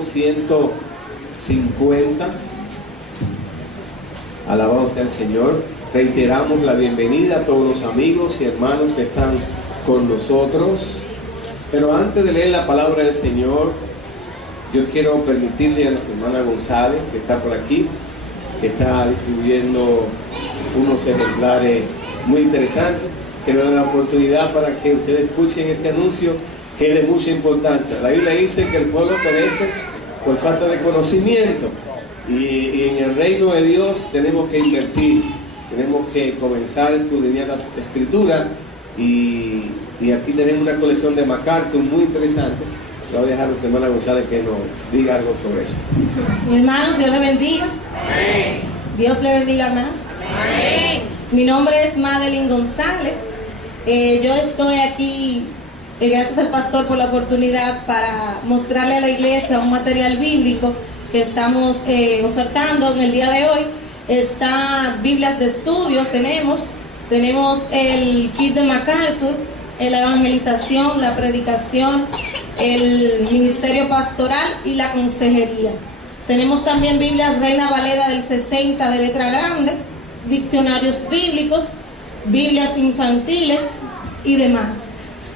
150. Alabado sea el Señor. Reiteramos la bienvenida a todos los amigos y hermanos que están con nosotros. Pero antes de leer la palabra del Señor, yo quiero permitirle a nuestra hermana González, que está por aquí, que está distribuyendo unos ejemplares muy interesantes, que nos da la oportunidad para que ustedes escuchen este anuncio, que es de mucha importancia. La Biblia dice que el pueblo perece por falta de conocimiento, y en el reino de Dios tenemos que invertir, tenemos que comenzar a escudriñar las escrituras, y aquí tenemos una colección de MacArthur muy interesante. Voy a dejar a nuestra hermana González que nos diga algo sobre eso. Hermanos, Dios le bendiga. Amén. Dios le bendiga más. Amén. Mi nombre es Madeline González. Yo estoy aquí, gracias al pastor por la oportunidad, para mostrarle a la iglesia un material bíblico que estamos ofertando en el día de hoy. Está Biblias de estudio, tenemos el kit de MacArthur, la evangelización, la predicación, el ministerio pastoral y la consejería. Tenemos también Biblias Reina Valera del 60 de letra grande, diccionarios bíblicos, Biblias infantiles y demás.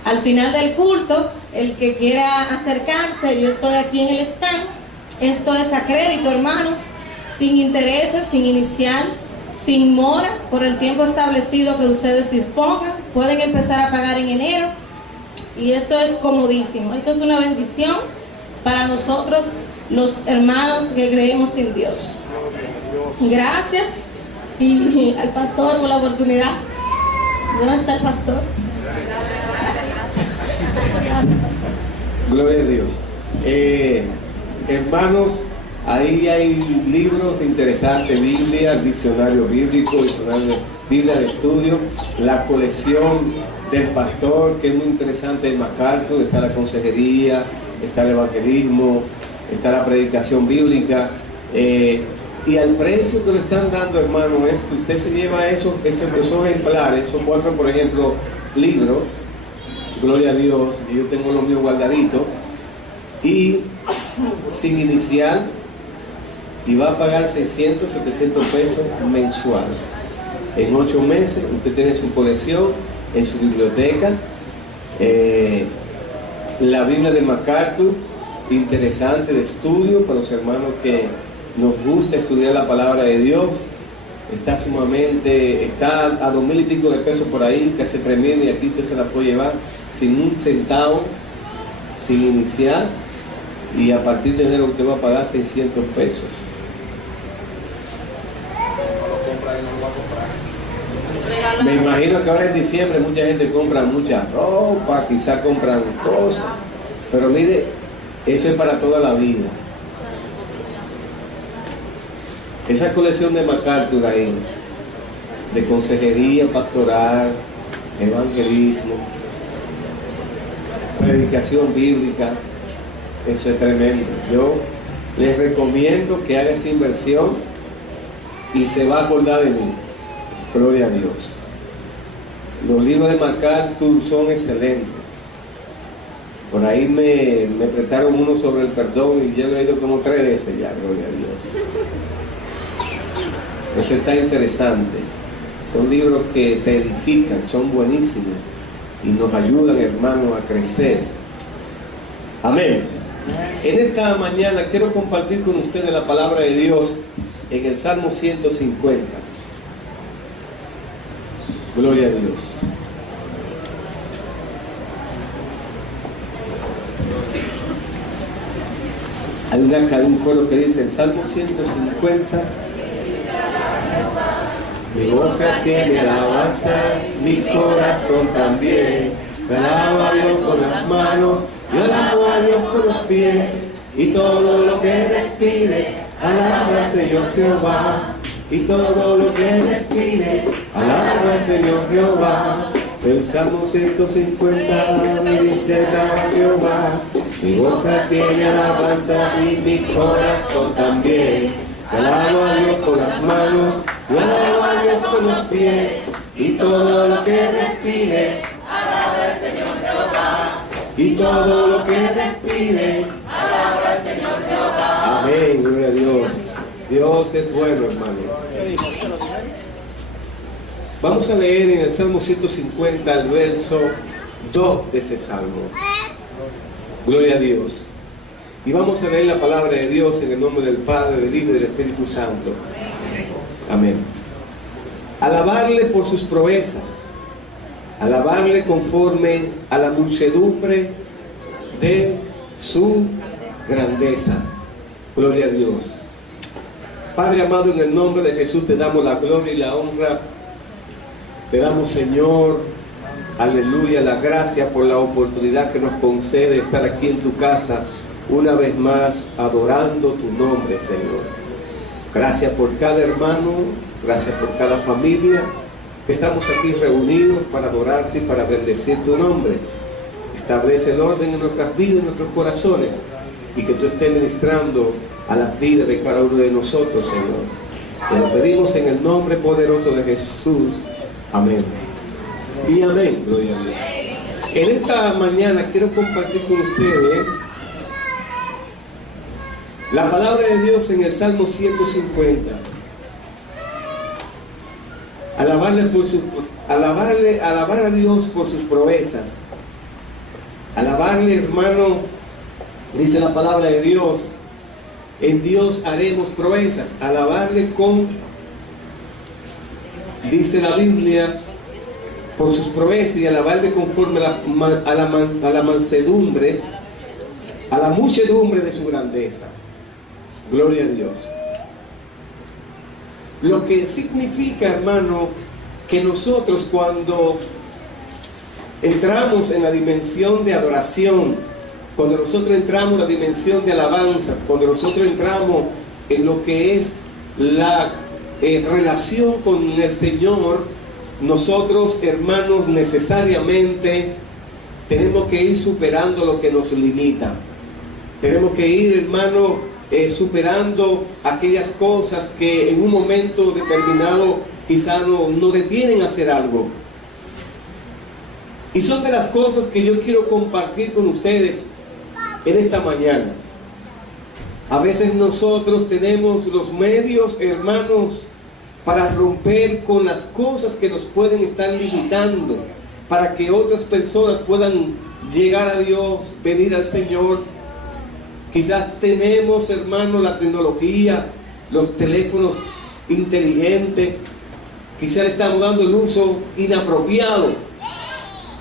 Al final del culto, el que quiera acercarse, yo estoy aquí en el stand. Esto es a crédito, hermanos, sin intereses, sin inicial, sin mora, por el tiempo establecido que ustedes dispongan. Pueden empezar a pagar en enero, y esto es comodísimo. Esto es una bendición para nosotros, los hermanos que creemos en Dios. Gracias y al pastor por la oportunidad. ¿Dónde está el pastor? Gloria a Dios. Hermanos, ahí hay libros interesantes, Biblia, diccionario bíblico, diccionario, Biblia de estudio, la colección del pastor, que es muy interesante, en MacArthur, está la consejería, está el evangelismo, está la predicación bíblica, y al precio que le están dando, hermano, es que usted se lleva esos ejemplares, esos 4, por ejemplo, libros, gloria a Dios, yo tengo los míos guardaditos, y sin inicial, y va a pagar 600, 700 pesos mensuales. En 8 meses usted tiene su colección en su biblioteca. La Biblia de MacArthur, interesante, de estudio para los hermanos que nos gusta estudiar la palabra de Dios. Está sumamente, está a 2,000 y pico de pesos por ahí, casi 3,000, y aquí usted se la puede llevar sin un centavo, sin iniciar, y a partir de enero usted va a pagar 600 pesos. Me imagino que ahora en diciembre mucha gente compra mucha ropa, quizás compran cosas, pero mire, eso es para toda la vida. Esa colección de MacArthur ahí, de consejería pastoral, evangelismo, predicación bíblica, eso es tremendo. Yo les recomiendo que haga esa inversión y se va a acordar de mí. Gloria a Dios. Los libros de MacArthur son excelentes. Por ahí me prestaron uno sobre el perdón y yo lo he leído como 3 veces ya, gloria a Dios. Eso está interesante. Son libros que te edifican, son buenísimos y nos ayudan, hermanos, a crecer. Amén. En esta mañana quiero compartir con ustedes la palabra de Dios en el Salmo 150. Gloria a Dios. Hay un coro que dice, el Salmo 150. Mi boca tiene alabanza, mi corazón también. Alabo a Dios con las manos, yo alabo a Dios con los pies. Y todo lo que respire, alaba al Señor Jehová. Y todo lo que respire, alaba al Señor Jehová. El Salmo 150 me dice, alaba a Jehová. Mi boca tiene alabanza y mi corazón también. Alabo a Dios con las manos, yo alabo a Dios con los pies. Y todo lo que respire, Alaba al Señor Jehová. y todo lo que respire, Alaba al Señor Jehová. Dios es bueno, hermano. Vamos a leer en el Salmo 150 el verso 2 de ese salmo. Gloria a Dios. Y vamos a leer la palabra de Dios en el nombre del Padre, del Hijo y del Espíritu Santo. Amén. Alabarle por sus proezas, alabarle conforme a la muchedumbre de su grandeza. Gloria a Dios. Padre amado, en el nombre de Jesús te damos la gloria y la honra. Te damos, Señor, aleluya, la gracia por la oportunidad que nos concede estar aquí en tu casa una vez más adorando tu nombre, Señor. Gracias por cada hermano, gracias por cada familia. Estamos aquí reunidos para adorarte y para bendecir tu nombre. Establece el orden en nuestras vidas, en nuestros corazones, y que tú estés ministrando a las vidas de cada uno de nosotros, Señor. Te lo pedimos en el nombre poderoso de Jesús. Amén. Y amén. Gloria a Dios. En esta mañana quiero compartir con ustedes la palabra de Dios en el Salmo 150. Alabar a Dios por sus proezas. Alabarle, hermano, dice la palabra de Dios. En Dios haremos proezas. Alabarle dice la Biblia, por sus proezas, y alabarle conforme a la mansedumbre, a la muchedumbre de su grandeza. Gloria a Dios. Lo que significa, hermano, que nosotros cuando entramos en la dimensión de adoración, cuando nosotros entramos en la dimensión de alabanzas, cuando nosotros entramos en lo que es la relación con el Señor, nosotros, hermanos, necesariamente tenemos que ir superando lo que nos limita. Tenemos que ir, hermano, superando aquellas cosas que en un momento determinado quizá nos detienen a hacer algo. Y son de las cosas que yo quiero compartir con ustedes en esta mañana. A veces nosotros tenemos los medios, hermanos, para romper con las cosas que nos pueden estar limitando, para que otras personas puedan llegar a Dios, venir al Señor. Quizás tenemos, hermanos, la tecnología, los teléfonos inteligentes. Quizás le estamos dando el uso inapropiado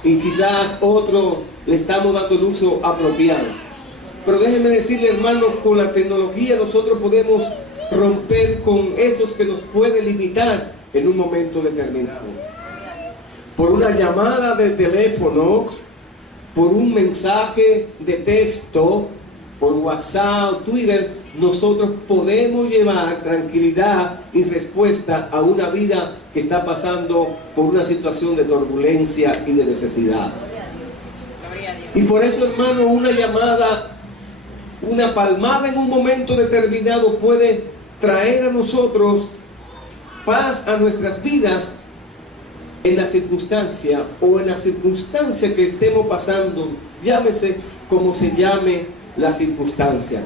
y quizás otro le estamos dando el uso apropiado. Pero déjenme decirle, hermanos, con la tecnología nosotros podemos romper con esos que nos pueden limitar en un momento determinado. Por una llamada de teléfono, por un mensaje de texto, por WhatsApp, Twitter, nosotros podemos llevar tranquilidad y respuesta a una vida que está pasando por una situación de turbulencia y de necesidad. Y por eso, hermano, una llamada, una palmada en un momento determinado puede traer a nosotros paz a nuestras vidas en la circunstancia o en la circunstancia que estemos pasando, llámese como se llame la circunstancia.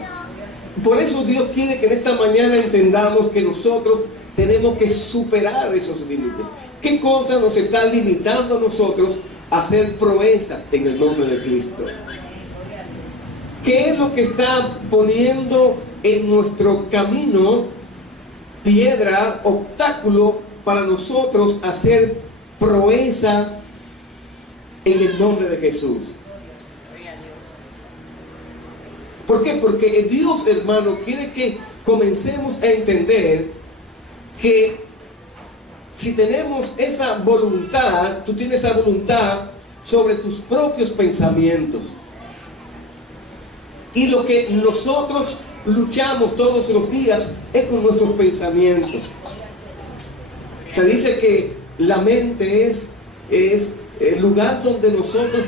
Por eso Dios quiere que en esta mañana entendamos que nosotros tenemos que superar esos límites. ¿Qué cosa nos está limitando a nosotros a hacer proezas en el nombre de Cristo? ¿Qué es lo que está poniendo en nuestro camino piedra, obstáculo para nosotros hacer proeza en el nombre de Jesús? ¿Por qué? Porque Dios, hermano, quiere que comencemos a entender que si tenemos esa voluntad, tú tienes esa voluntad sobre tus propios pensamientos. Y lo que nosotros luchamos todos los días es con nuestros pensamientos. Se dice que la mente es el lugar donde nosotros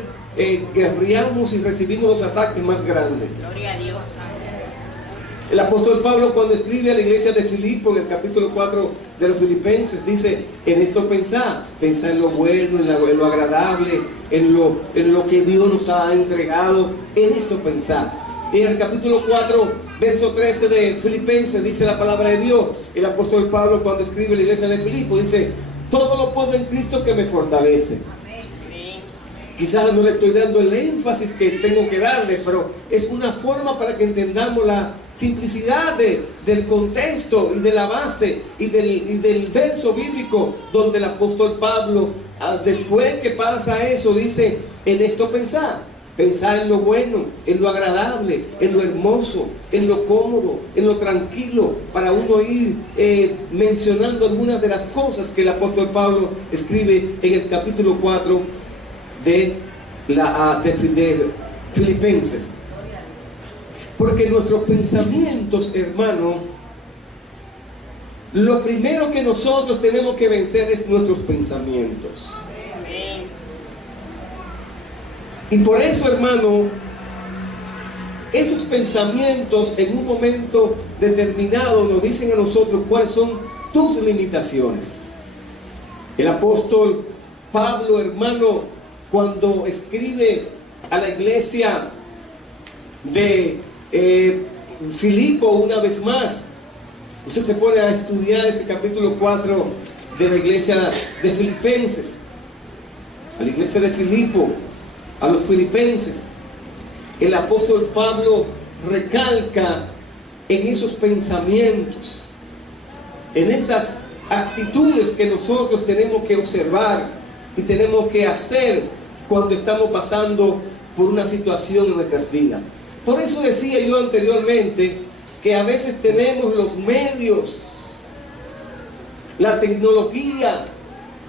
guerreamos y recibimos los ataques más grandes. Gloria a Dios. El apóstol Pablo, cuando escribe a la iglesia de Filipo, en el capítulo 4 de los Filipenses, dice: en esto pensad en lo bueno, en lo agradable, en lo que Dios nos ha entregado, en esto pensad. En el capítulo 4 verso 13 de Filipenses, dice la palabra de Dios. El apóstol Pablo, cuando escribe la iglesia de Filipo, dice: todo lo puedo en Cristo que me fortalece. Quizás no le estoy dando el énfasis que tengo que darle, pero es una forma para que entendamos la simplicidad del contexto y de la base y del verso bíblico, donde el apóstol Pablo, después que pasa eso, dice: en esto pensar en lo bueno, en lo agradable, en lo hermoso, en lo cómodo, en lo tranquilo, para uno ir mencionando algunas de las cosas que el apóstol Pablo escribe en el capítulo 4 de Filipenses. Porque nuestros pensamientos, hermano, lo primero que nosotros tenemos que vencer es nuestros pensamientos. Y por eso, hermano, esos pensamientos en un momento determinado nos dicen a nosotros cuáles son tus limitaciones. El apóstol Pablo, hermano, cuando escribe a la iglesia de Filipo una vez más, usted se pone a estudiar ese capítulo 4 de la iglesia de Filipenses, a la iglesia de Filipo, a los filipenses. El apóstol Pablo recalca en esos pensamientos, en esas actitudes que nosotros tenemos que observar y tenemos que hacer cuando estamos pasando por una situación en nuestras vidas. Por eso decía yo anteriormente que a veces tenemos los medios, la tecnología,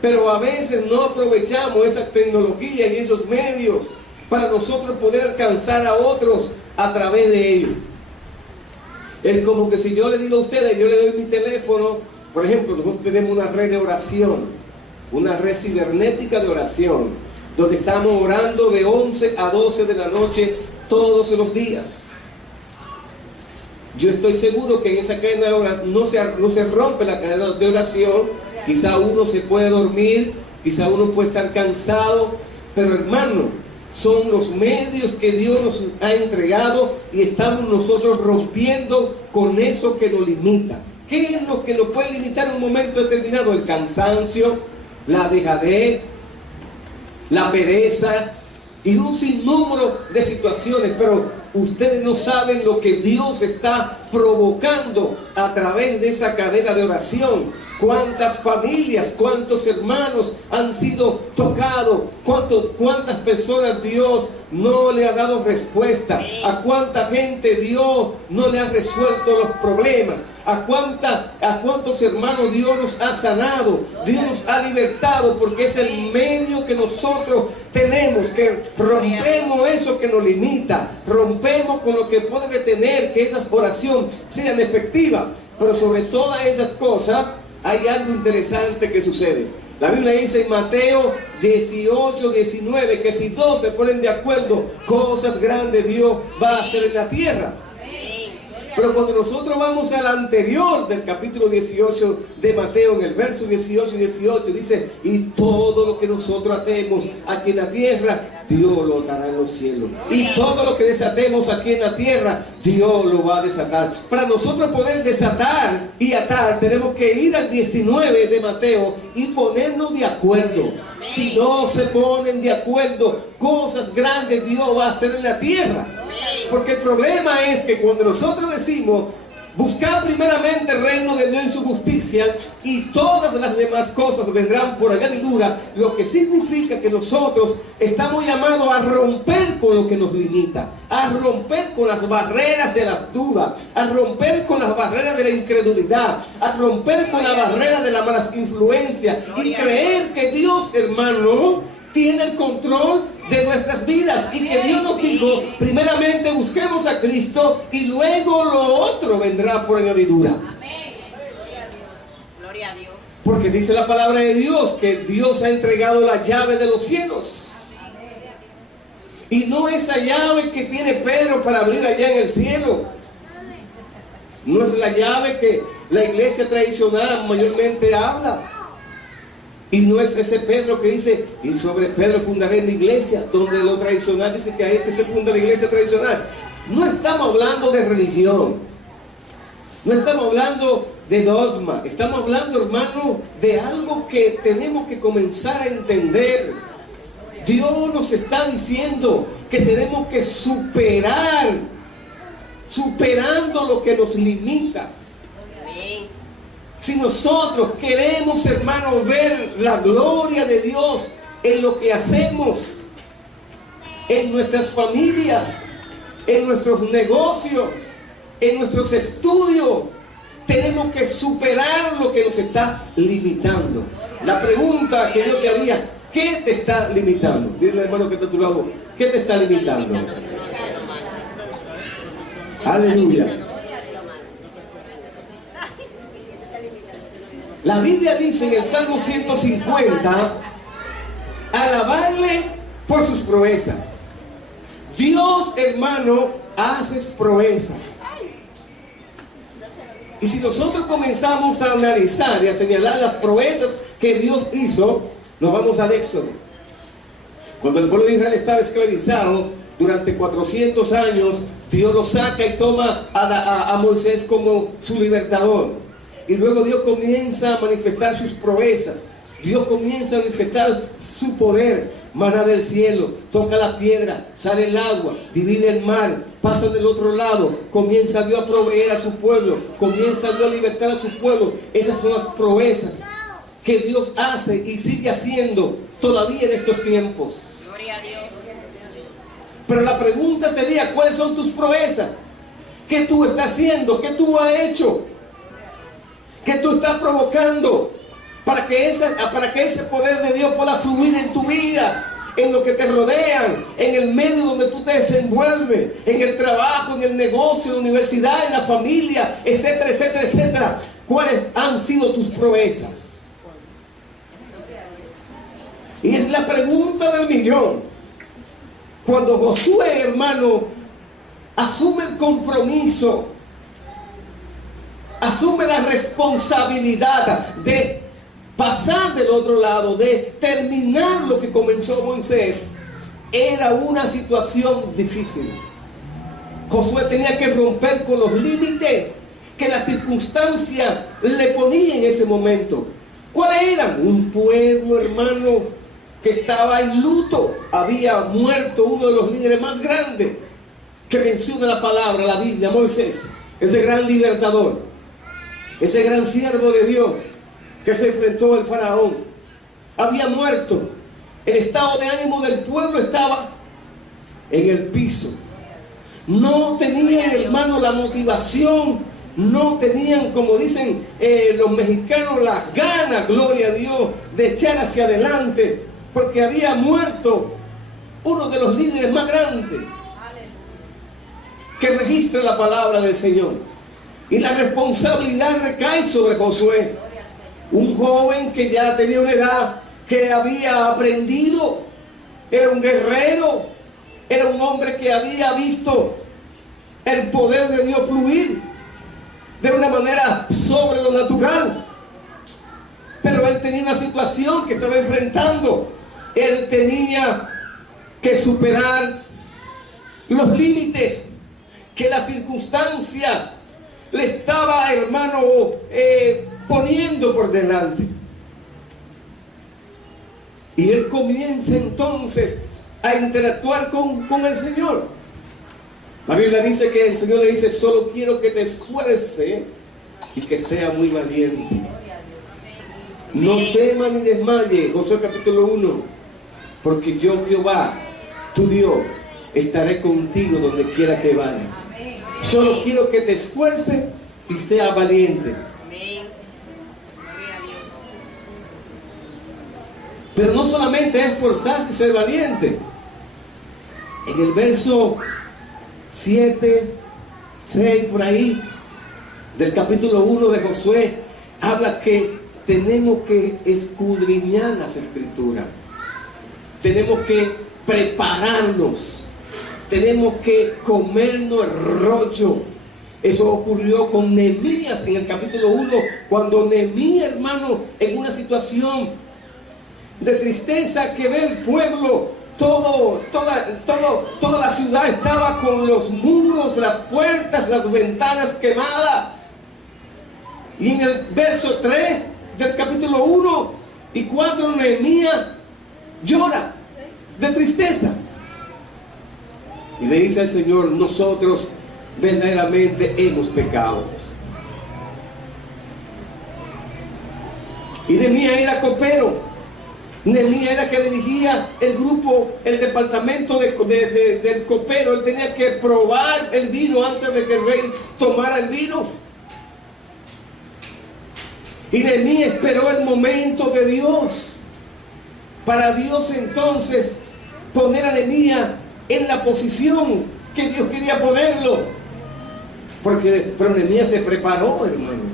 pero a veces no aprovechamos esa tecnología y esos medios para nosotros poder alcanzar a otros a través de ellos. Es como que si yo le digo a ustedes, yo le doy mi teléfono, por ejemplo, nosotros tenemos una red de oración, una red cibernética de oración, donde estamos orando de 11 a 12 de la noche todos los días. Yo estoy seguro que en esa cadena de oración no se rompe la cadena de oración. Quizá uno se puede dormir, quizá uno puede estar cansado, pero hermano, son los medios que Dios nos ha entregado y estamos nosotros rompiendo con eso que nos limita. ¿Qué es lo que nos puede limitar en un momento determinado? El cansancio, la dejadez, la pereza y un sinnúmero de situaciones, pero ustedes no saben lo que Dios está provocando a través de esa cadena de oración. Cuántas familias, cuántos hermanos han sido tocados, cuántas personas Dios no le ha dado respuesta, a cuánta gente Dios no le ha resuelto los problemas, a cuántos hermanos Dios nos ha sanado, Dios nos ha libertado, porque es el medio que nosotros tenemos, que rompemos eso que nos limita, rompemos con lo que puede detener que esas oraciones sean efectivas. Pero sobre todas esas cosas hay algo interesante que sucede. La Biblia dice en Mateo 18, 19 que si dos se ponen de acuerdo, cosas grandes Dios va a hacer en la tierra. Pero cuando nosotros vamos al anterior del capítulo 18 de Mateo, en el verso 18 y 18, dice: y todo lo que nosotros atemos aquí en la tierra, Dios lo atará en los cielos. Y todo lo que desatemos aquí en la tierra, Dios lo va a desatar. Para nosotros poder desatar y atar, tenemos que ir al 19 de Mateo y ponernos de acuerdo. Si no se ponen de acuerdo, cosas grandes Dios va a hacer en la tierra. Porque el problema es que cuando nosotros decimos buscar primeramente el reino de Dios y su justicia, y todas las demás cosas vendrán por añadidura, lo que significa que nosotros estamos llamados a romper con lo que nos limita, a romper con las barreras de la duda, a romper con las barreras de la incredulidad, a romper con la barrera de la mala influencia y creer que Dios, hermano, tiene el control de nuestras vidas, y que Dios nos dijo: primeramente busquemos a Cristo y luego lo otro vendrá por añadidura. Amén. Gloria a Dios. Porque dice la palabra de Dios que Dios ha entregado la llave de los cielos, y no esa llave que tiene Pedro para abrir allá en el cielo, no es la llave que la iglesia tradicional mayormente habla. Y no es ese Pedro que dice: y sobre Pedro fundaré la iglesia, donde lo tradicional dice que ahí es que se funda la iglesia tradicional. No estamos hablando de religión, no estamos hablando de dogma, estamos hablando, hermano, de algo que tenemos que comenzar a entender. Dios nos está diciendo que tenemos que superando lo que nos limita. Si nosotros queremos, hermano, ver la gloria de Dios en lo que hacemos, en nuestras familias, en nuestros negocios, en nuestros estudios, tenemos que superar lo que nos está limitando. La pregunta que yo te haría: ¿qué te está limitando? Dile al hermano que está a tu lado: ¿qué te está limitando? Aleluya. La Biblia dice en el Salmo 150: alabarle por sus proezas. Dios, hermano, hace proezas. Y si nosotros comenzamos a analizar y a señalar las proezas que Dios hizo, nos vamos al Éxodo. Cuando el pueblo de Israel estaba esclavizado durante 400 años, Dios lo saca y toma a Moisés como su libertador. Y luego Dios comienza a manifestar sus proezas. Dios comienza a manifestar su poder. Maná del cielo, toca la piedra, sale el agua, divide el mar, pasa del otro lado. Comienza Dios a proveer a su pueblo, comienza Dios a libertar a su pueblo. Esas son las proezas que Dios hace y sigue haciendo todavía en estos tiempos. Gloria a Dios. Pero la pregunta sería: ¿cuáles son tus proezas? ¿Qué tú estás haciendo? ¿Qué tú has hecho? ¿Qué tú estás provocando para que ese poder de Dios pueda fluir en tu vida, en lo que te rodean, en el medio donde tú te desenvuelves, en el trabajo, en el negocio, en la universidad, en la familia, etcétera, etcétera, etcétera? ¿Cuáles han sido tus proezas? Y es la pregunta del millón. Cuando Josué, hermano, asume el compromiso, asume la responsabilidad de pasar del otro lado, de terminar lo que comenzó Moisés, era una situación difícil. Josué tenía que romper con los límites que la circunstancia le ponía en ese momento. ¿Cuáles eran? Un pueblo, hermano, que estaba en luto. Había muerto uno de los líderes más grandes que menciona la palabra, la Biblia, Moisés, ese gran libertador, ese gran siervo de Dios que se enfrentó al faraón. Había muerto. El estado de ánimo del pueblo estaba en el piso. No tenían, hermano, la motivación, no tenían, como dicen los mexicanos, las ganas, gloria a Dios, de echar hacia adelante, porque había muerto uno de los líderes más grandes que registra la palabra del Señor. Y la responsabilidad recae sobre Josué, un joven que ya tenía una edad, que había aprendido, era un guerrero, era un hombre que había visto el poder de Dios fluir de una manera sobre lo natural. Pero él tenía una situación que estaba enfrentando. Él tenía que superar los límites que la circunstancia le estaba, hermano, poniendo por delante. Y él comienza entonces a interactuar con el Señor. La Biblia dice que el Señor le dice: solo quiero que te esfuerces y que sea muy valiente. No temas ni desmayes, Josué capítulo 1, porque yo, Jehová, tu Dios, estaré contigo donde quiera que vayas. Solo quiero que te esfuerces y seas valiente. Pero no solamente es esforzarse y ser valiente. En el verso 7, 6, por ahí, del capítulo 1 de Josué, habla que tenemos que escudriñar las escrituras. Tenemos que prepararnos. Tenemos que comernos el rollo. Eso ocurrió con Nehemías en el capítulo 1, cuando Nehemías, hermano, en una situación de tristeza, que ve el pueblo toda la ciudad estaba con los muros, las puertas, las ventanas quemadas. Y en el verso 3 del capítulo 1 y 4, Nehemías llora de tristeza. Y le dice al Señor: nosotros verdaderamente hemos pecado. Y Nehemías era copero. Nehemías era que dirigía el grupo, el departamento del copero. Él tenía que probar el vino antes de que el rey tomara el vino. Y Nehemías esperó el momento de Dios, para Dios entonces poner a Nehemías en la posición que Dios quería ponerlo. Pero Nehemías se preparó, hermano.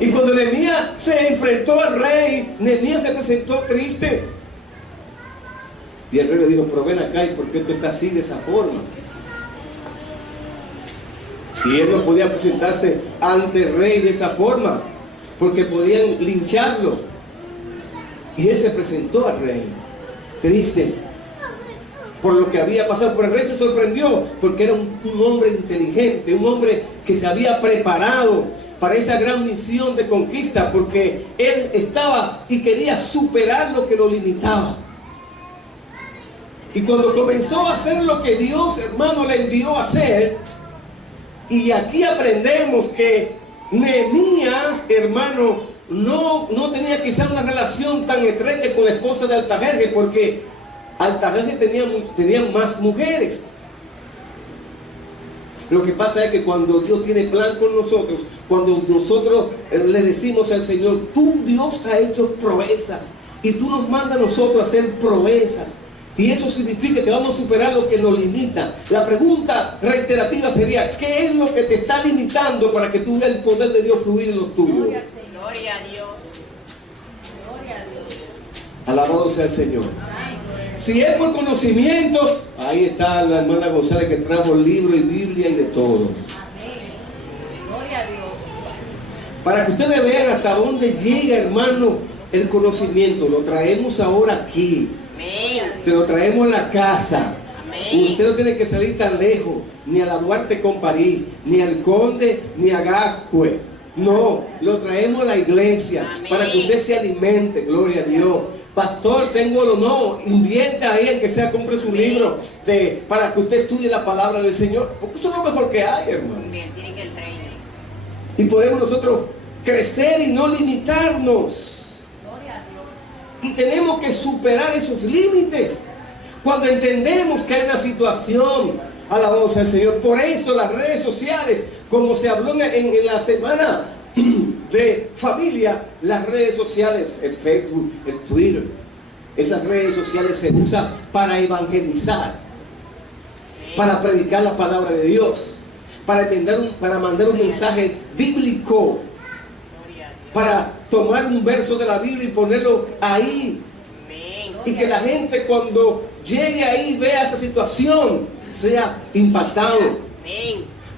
Y cuando Nehemías se enfrentó al rey, Nehemías se presentó triste. Y el rey le dijo: pero ven acá, ¿y por qué tú estás así, de esa forma? Y él no podía presentarse ante el rey de esa forma, porque podían lincharlo. Y él se presentó al rey, triste, por lo que había pasado. Pero el rey se sorprendió, porque era un hombre inteligente, un hombre que se había preparado para esa gran misión de conquista, porque él estaba y quería superar lo que lo limitaba. Y cuando comenzó a hacer lo que Dios, hermano, le envió a hacer, y aquí aprendemos que Nehemías, hermano, no tenía quizá una relación tan estrecha con la esposa de Artajerjes, porque Artajerjes tenía más mujeres. Lo que pasa es que cuando Dios tiene plan con nosotros, cuando nosotros le decimos al Señor: tú, Dios, has hecho proezas, y tú nos mandas a nosotros a hacer proezas, y eso significa que vamos a superar lo que nos limita. La pregunta reiterativa sería: ¿qué es lo que te está limitando para que tú veas el poder de Dios fluir en los tuyos? Gloria a Dios. Gloria a Dios. Alabado sea el Señor. Si es por conocimiento, ahí está la hermana González, que trajo libro y Biblia y de todo. Amén. Gloria a Dios. Para que ustedes vean hasta dónde llega, hermano, el conocimiento. Lo traemos ahora aquí. Amén. Se lo traemos a la casa. Amén. Usted no tiene que salir tan lejos, ni a la Duarte con París, ni al Conde, ni a Gascue. No, lo traemos a la iglesia. Amén. Para que usted se alimente. Gloria a Dios. Pastor, tengo lo no, invierta ahí en que sea, compre su libro para que usted estudie la palabra del Señor, porque eso es lo mejor que hay, hermano. Invertir en el reino. Y podemos nosotros crecer y no limitarnos. Gloria a Dios. Y tenemos que superar esos límites cuando entendemos que hay una situación. Alabado sea el Señor. Por eso las redes sociales, como se habló en la semana de familia, las redes sociales, el Facebook, el Twitter, esas redes sociales se usan para evangelizar, para predicar la palabra de Dios, para mandar un mensaje bíblico, para tomar un verso de la Biblia y ponerlo ahí, y que la gente cuando llegue ahí, vea esa situación, sea impactado.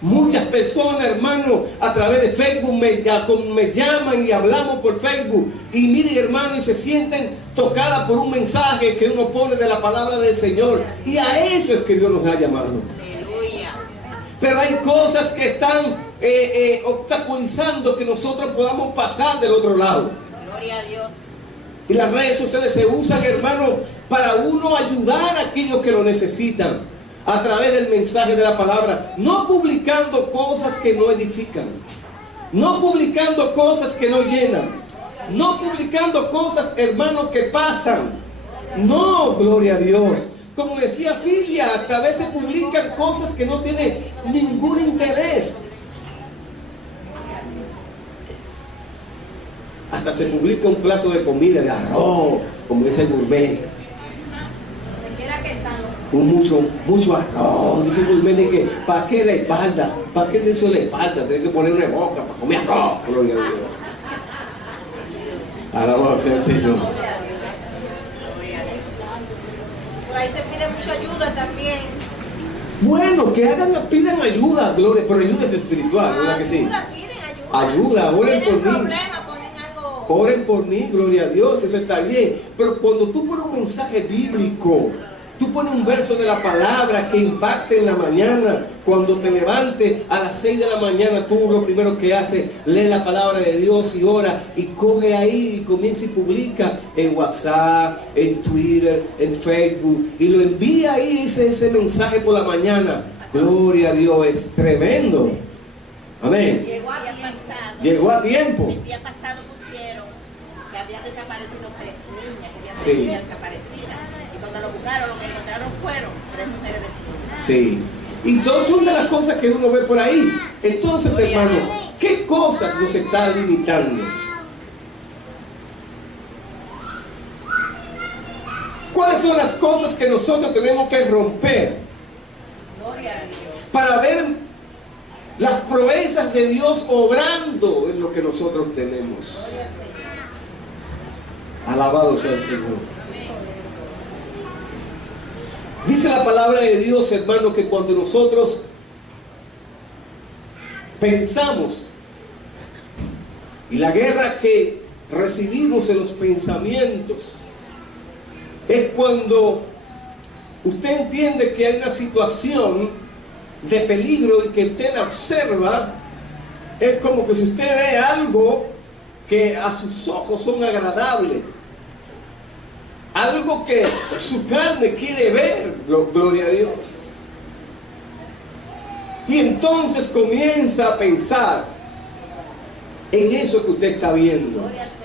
Muchas personas, hermano, a través de Facebook me llaman y hablamos por Facebook. Y miren, hermano, y se sienten tocadas por un mensaje que uno pone de la palabra del Señor. Y a eso es que Dios nos ha llamado. Aleluya. Pero hay cosas que están obstaculizando que nosotros podamos pasar del otro lado. Gloria a Dios. Y las redes sociales se usan, hermano, para uno ayudar a aquellos que lo necesitan. A través del mensaje de la palabra, no publicando cosas que no edifican, no publicando cosas que no llenan, no publicando cosas, hermanos, que pasan. No, gloria a Dios. Como decía Filia, hasta a veces publican cosas que no tienen ningún interés. Hasta se publica un plato de comida, de arroz, como dice el gourmet. Mucho arroz. Dice el gourmet que ¿para qué la espalda? ¿Para qué le hizo la espalda? Tiene que poner una boca para comer arroz. Gloria a Dios. Alabado sea el Señor. Por ahí se pide mucha ayuda también. Bueno, que pidan ayuda, gloria, pero ayuda es espiritual, ¿verdad que sí? Ayuda, piden ayuda. Ayuda, oren por mí. Problema, ponen algo Oren por mí, gloria a Dios, eso está bien. Pero cuando tú pones un mensaje bíblico, tú pones un verso de la palabra que impacte en la mañana, cuando te levantes a las 6 de la mañana, tú lo primero que haces, lee la palabra de Dios y ora, y coge ahí y comienza y publica en WhatsApp, en Twitter, en Facebook, y lo envía ahí ese mensaje por la mañana. Gloria a Dios, es tremendo. Amén. Llegó a tiempo. El día pasado pusieron que habían desaparecido 3 niñas, que habían Sí. sido desaparecidas. Y cuando lo buscaron, lo que encontraron fueron 3 mujeres vestidas. Sí. Y todas son de las cosas que uno ve por ahí. Entonces, hermano, ¿qué cosas nos está limitando? ¿Cuáles son las cosas que nosotros tenemos que romper Gloria a Dios. para ver las proezas de Dios obrando en lo que nosotros tenemos? Gloria al Señor. Alabado sea el Señor. Dice la palabra de Dios, hermano, que cuando nosotros pensamos, y la guerra que recibimos en los pensamientos, es cuando usted entiende que hay una situación de peligro y que usted la observa, es como que si usted ve algo que a sus ojos son agradables, algo que su carne quiere ver, gloria a Dios. Y entonces comienza a pensar en eso que usted está viendo. Gloria al Señor.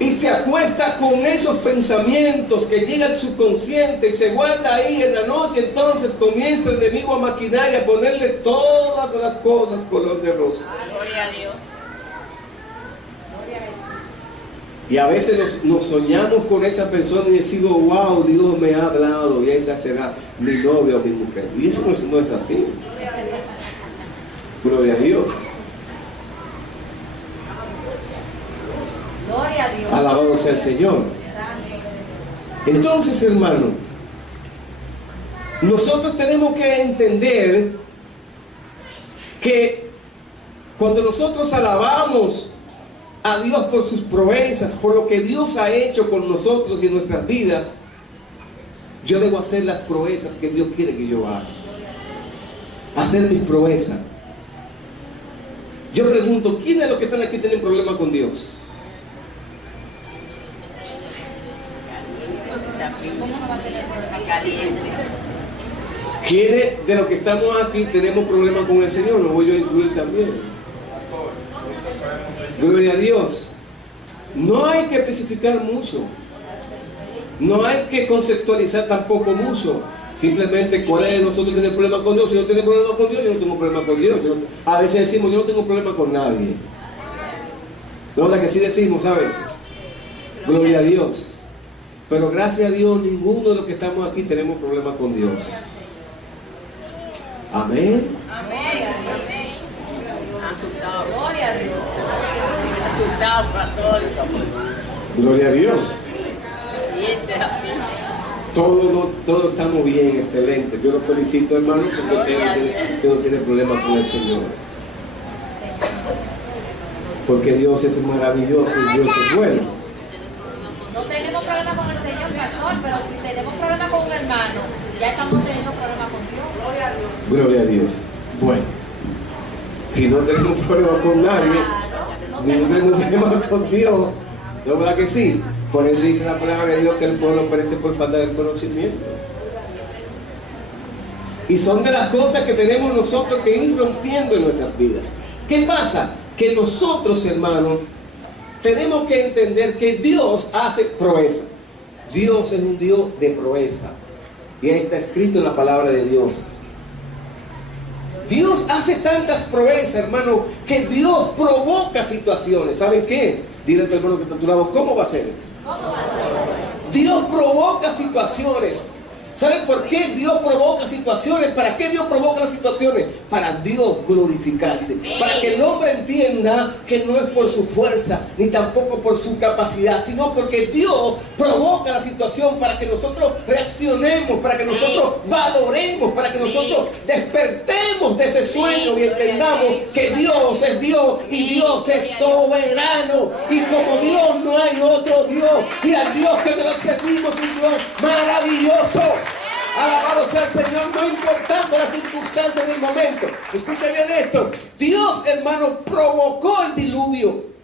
Y se acuesta con esos pensamientos que llega al subconsciente y se guarda ahí en la noche. Entonces comienza el enemigo a maquinar y a ponerle todas las cosas color de rosa. Gloria a Dios. Gloria a Jesús. Y a veces nos soñamos con esa persona y decimos, wow, Dios me ha hablado y esa será mi novia o mi mujer. Y eso no es así. Gloria a Dios. Gloria a Dios. Alabado sea el Señor. Entonces, hermano, nosotros tenemos que entender que cuando nosotros alabamos a Dios por sus proezas, por lo que Dios ha hecho con nosotros y en nuestras vidas, yo debo hacer las proezas que Dios quiere que yo haga. Hacer mis proezas. Yo pregunto, ¿quiénes de los que están aquí tienen problemas con Dios? ¿Cómo no va a tener problema caliente? ¿Quiénes de los que estamos aquí tenemos problemas con el Señor? Lo voy yo a incluir también. Gloria a Dios. No hay que especificar mucho. No hay que conceptualizar tampoco mucho. Simplemente cuál es de nosotros tener problemas con Dios. Si no tiene problema con Dios, yo no tengo problema con Dios. A veces decimos, yo no tengo problema con nadie. No, la que sí decimos, ¿sabes? Gloria a Dios. Pero gracias a Dios, ninguno de los que estamos aquí tenemos problemas con Dios. Amén. Amén. Asustado. Gloria a Dios. Asustado, pastor. Gloria a Dios. Dientes a mí. Todos estamos bien, excelente. Yo los felicito, hermano, porque usted no tiene problemas con el Señor. Porque Dios es maravilloso y Dios es bueno. No tenemos problema con el Señor, pastor, pero si tenemos problema con un hermano, ya estamos teniendo problemas con Dios. Gloria a Dios. Gloria a Dios. Bueno, si no tenemos problema con nadie, ni tenemos problema con Dios, ¿no es verdad que sí? Por eso dice la palabra de Dios que el pueblo perece por falta del conocimiento. Y son de las cosas que tenemos nosotros que ir rompiendo en nuestras vidas. ¿Qué pasa? Que nosotros, hermanos, tenemos que entender que Dios hace proeza. Dios es un Dios de proeza. Y ahí está escrito en la palabra de Dios. Dios hace tantas proezas, hermano, que Dios provoca situaciones. ¿Saben qué? Dile a tu hermano que está a tu lado, ¿cómo va a ser? Dios provoca situaciones. ¿Saben por qué Dios provoca situaciones? ¿Para qué Dios provoca las situaciones? Para Dios glorificarse. Para que el hombre entienda que no es por su fuerza, ni tampoco por su capacidad, sino porque Dios provoca la situación para que nosotros reaccionemos, para que nosotros valoremos, para que nosotros despertemos despertemos de ese sueño y entendamos que Dios es Dios y Dios es soberano. Y como Dios no hay otro Dios. Y al Dios que nos servimos es un Dios maravilloso. Alabado sea el Señor, no importando las circunstancias del momento. Escucha bien esto. Dios, hermano, provocó el diluvio.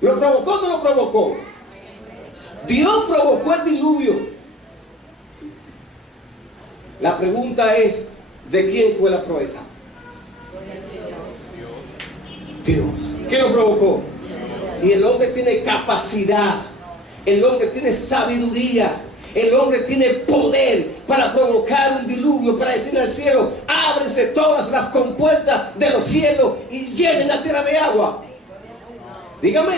¿Lo provocó o no lo provocó? Dios provocó el diluvio. La pregunta es, ¿de quién fue la proeza? Dios. ¿Quién lo provocó? Y el hombre tiene capacidad. El hombre tiene sabiduría. El hombre tiene poder para provocar un diluvio, para decirle al cielo, ábrense todas las compuertas de los cielos y llenen la tierra de agua. Dígame,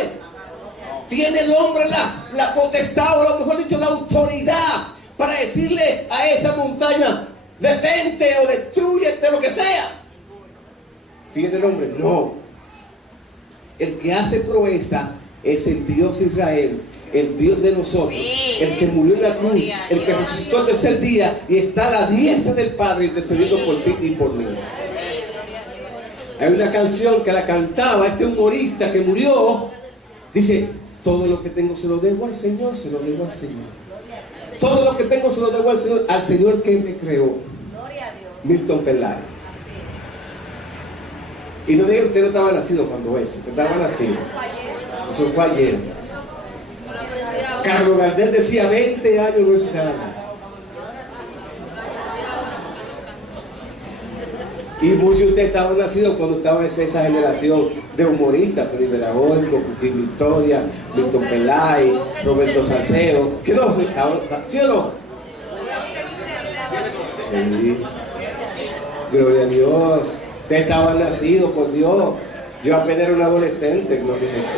¿tiene el hombre la potestad, o a lo mejor dicho la autoridad, para decirle a esa montaña, detente o destrúyete, lo que sea? ¿Tiene el hombre? No. El que hace proeza es el Dios de Israel, el Dios de nosotros, el que murió en la cruz, el que resucitó el tercer día y está a la diestra del Padre intercediendo por ti y por mí. Hay una canción que la cantaba este humorista que murió. Dice, todo lo que tengo se lo debo al Señor, se lo debo al Señor. Todo lo que tengo se lo debo al Señor que me creó. Milton Peláez. Y no diga que usted no estaba nacido cuando eso, usted estaba nacido. Eso fue ayer. Carlos Gardel decía 20 años no es nada. Y muchos de ustedes estaban nacidos cuando estaba esa generación de humoristas, Felipe Dragónico, Joaquín Victoria, Milton Peláez, Roberto Salcedo. ¿Qué no? ¿Sí o no? Sí. Gloria a Dios. Ustedes estaban nacidos, por Dios. Yo apenas era un adolescente, gloria a Jesús.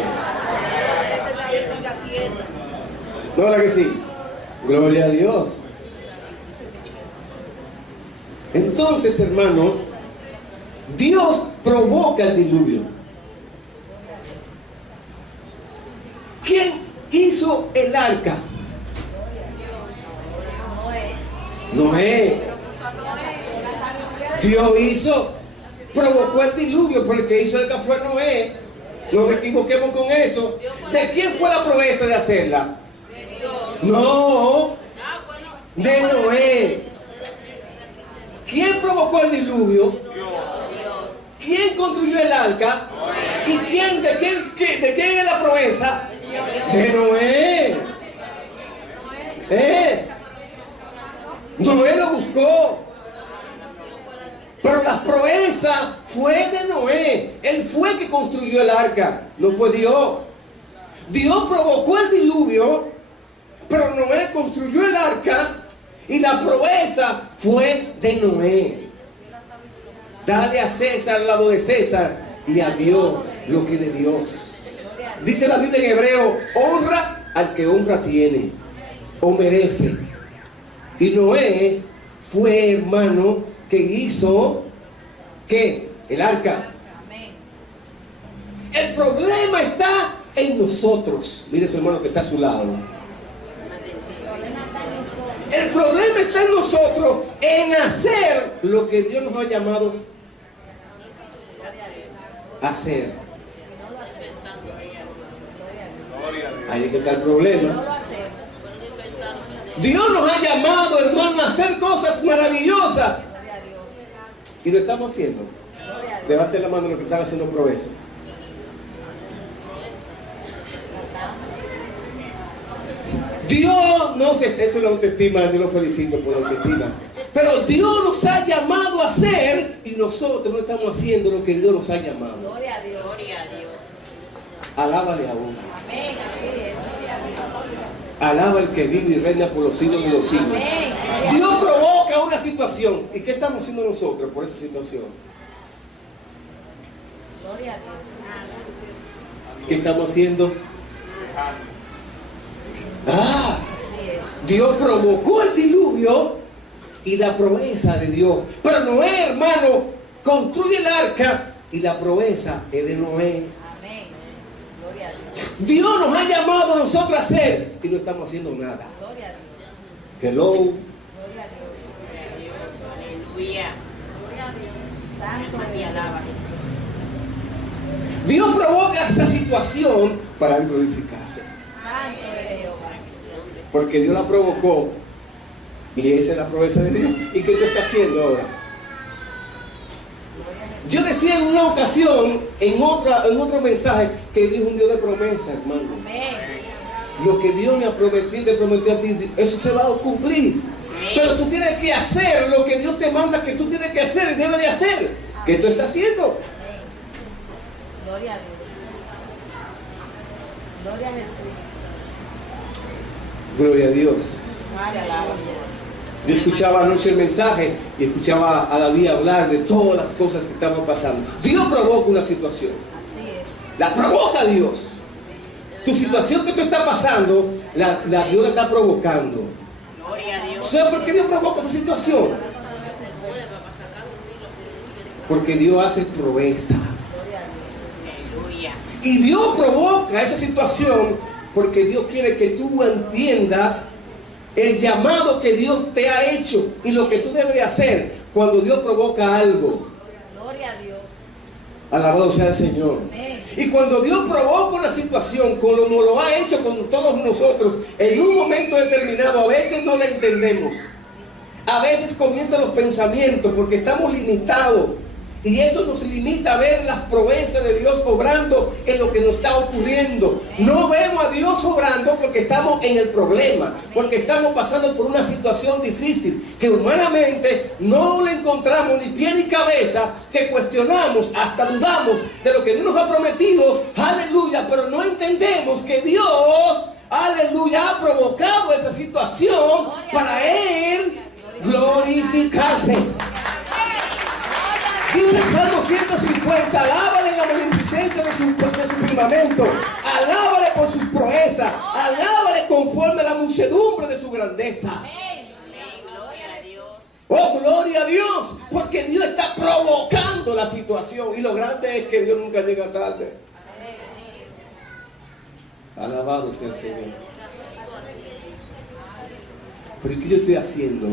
¿No, verdad que sí? Gloria a Dios. Entonces, hermano, Dios provoca el diluvio. ¿Quién hizo el arca? Noé. Dios provocó el diluvio, porque el que hizo el arca fue Noé. No nos equivoquemos con eso. ¿De quién fue la proeza de hacerla? No, de Noé. ¿Quién provocó el diluvio? ¿Quién construyó el arca? ¿Y de quién es la proeza? De Noé. Noé lo buscó. Pero la proeza fue de Noé. Él fue el que construyó el arca, no fue Dios. Dios provocó el diluvio, pero Noé construyó el arca y la proeza fue de Noé. Dale a César lo de César y a Dios lo que de Dios. Dice la Biblia en hebreo, honra al que honra tiene o merece. Y Noé fue, hermano, que hizo ¿qué? El arca. El problema está en nosotros. Mire su hermano que está a su lado. El problema está en nosotros, en hacer lo que Dios nos ha llamado a hacer. Ahí es que está el problema. Dios nos ha llamado, hermano, a hacer cosas maravillosas. Y lo estamos haciendo. Levanten la mano los que están haciendo proeza. Dios no se, eso es la autoestima, yo lo felicito por la autoestima. Pero Dios nos ha llamado a hacer y nosotros no estamos haciendo lo que Dios nos ha llamado. Gloria a Dios, gloria a Dios. Alábale a uno. Amén, así es. Alaba al que vive y reina por los siglos de los siglos. Amén. Dios provoca una situación. ¿Y qué estamos haciendo nosotros por esa situación? Gloria a Dios. ¿Qué estamos haciendo? Dios provocó el diluvio y la proeza de Dios. Pero Noé, hermano, construye el arca y la proeza es de Noé. Amén. Gloria a Dios. Dios nos ha llamado a nosotros a hacer y no estamos haciendo nada. Gloria a Dios. Hello. Gloria a Dios. provoca esa situación para glorificarse. Porque Dios la provocó y esa es la promesa de Dios. ¿Y qué tú estás haciendo ahora? Yo decía en una ocasión, en otro mensaje, que Dios es un Dios de promesa, hermano. Lo que Dios me prometió a ti, eso se va a cumplir. Pero tú tienes que hacer lo que Dios te manda que tú tienes que hacer y debes de hacer. ¿Qué tú estás haciendo? Gloria a Dios. Gloria a Jesús. Gloria a Dios. Alaba. Yo escuchaba anoche el mensaje y escuchaba a David hablar de todas las cosas que estaban pasando. Dios provoca una situación. Así es. La provoca Dios. Tu situación que tú estás pasando, Dios la está provocando. ¿Sabes por qué Dios provoca esa situación? Porque Dios hace proeza. Y Dios provoca esa situación porque Dios quiere que tú entiendas el llamado que Dios te ha hecho y lo que tú debes hacer cuando Dios provoca algo. Gloria a Dios. Alabado sea el Señor. Amén. Y cuando Dios provoca una situación como lo ha hecho con todos nosotros, en un momento determinado, a veces no la entendemos. A veces comienzan los pensamientos porque estamos limitados. Y eso nos limita a ver las proezas de Dios obrando en lo que nos está ocurriendo. No vemos a Dios obrando porque estamos en el problema, porque estamos pasando por una situación difícil que humanamente no le encontramos ni pie ni cabeza, que cuestionamos, hasta dudamos de lo que Dios nos ha prometido. Aleluya, pero no entendemos que Dios, aleluya, ha provocado esa situación para Él glorificarse. Dice el Salmo 150, alábale en la magnificencia de su firmamento, alábale por sus proezas, alábale conforme a la muchedumbre de su grandeza. Oh, gloria a Dios, porque Dios está provocando la situación y lo grande es que Dios nunca llega tarde. Alabado sea el Señor. Pero ¿qué yo estoy haciendo?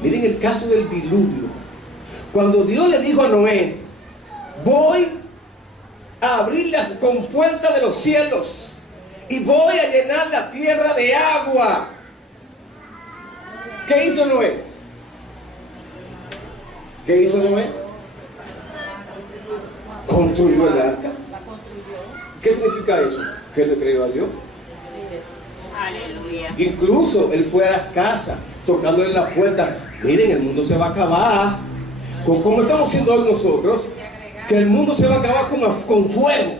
Miren el caso del diluvio. Cuando Dios le dijo a Noé, voy a abrir las compuertas de los cielos y voy a llenar la tierra de agua. ¿Qué hizo Noé? ¿Qué hizo Noé? Construyó el arca. ¿Qué significa eso? Que él le creyó a Dios. Aleluya. Incluso él fue a las casas tocándole la puerta. Miren, el mundo se va a acabar. Como estamos haciendo hoy nosotros, que el mundo se va a acabar con fuego,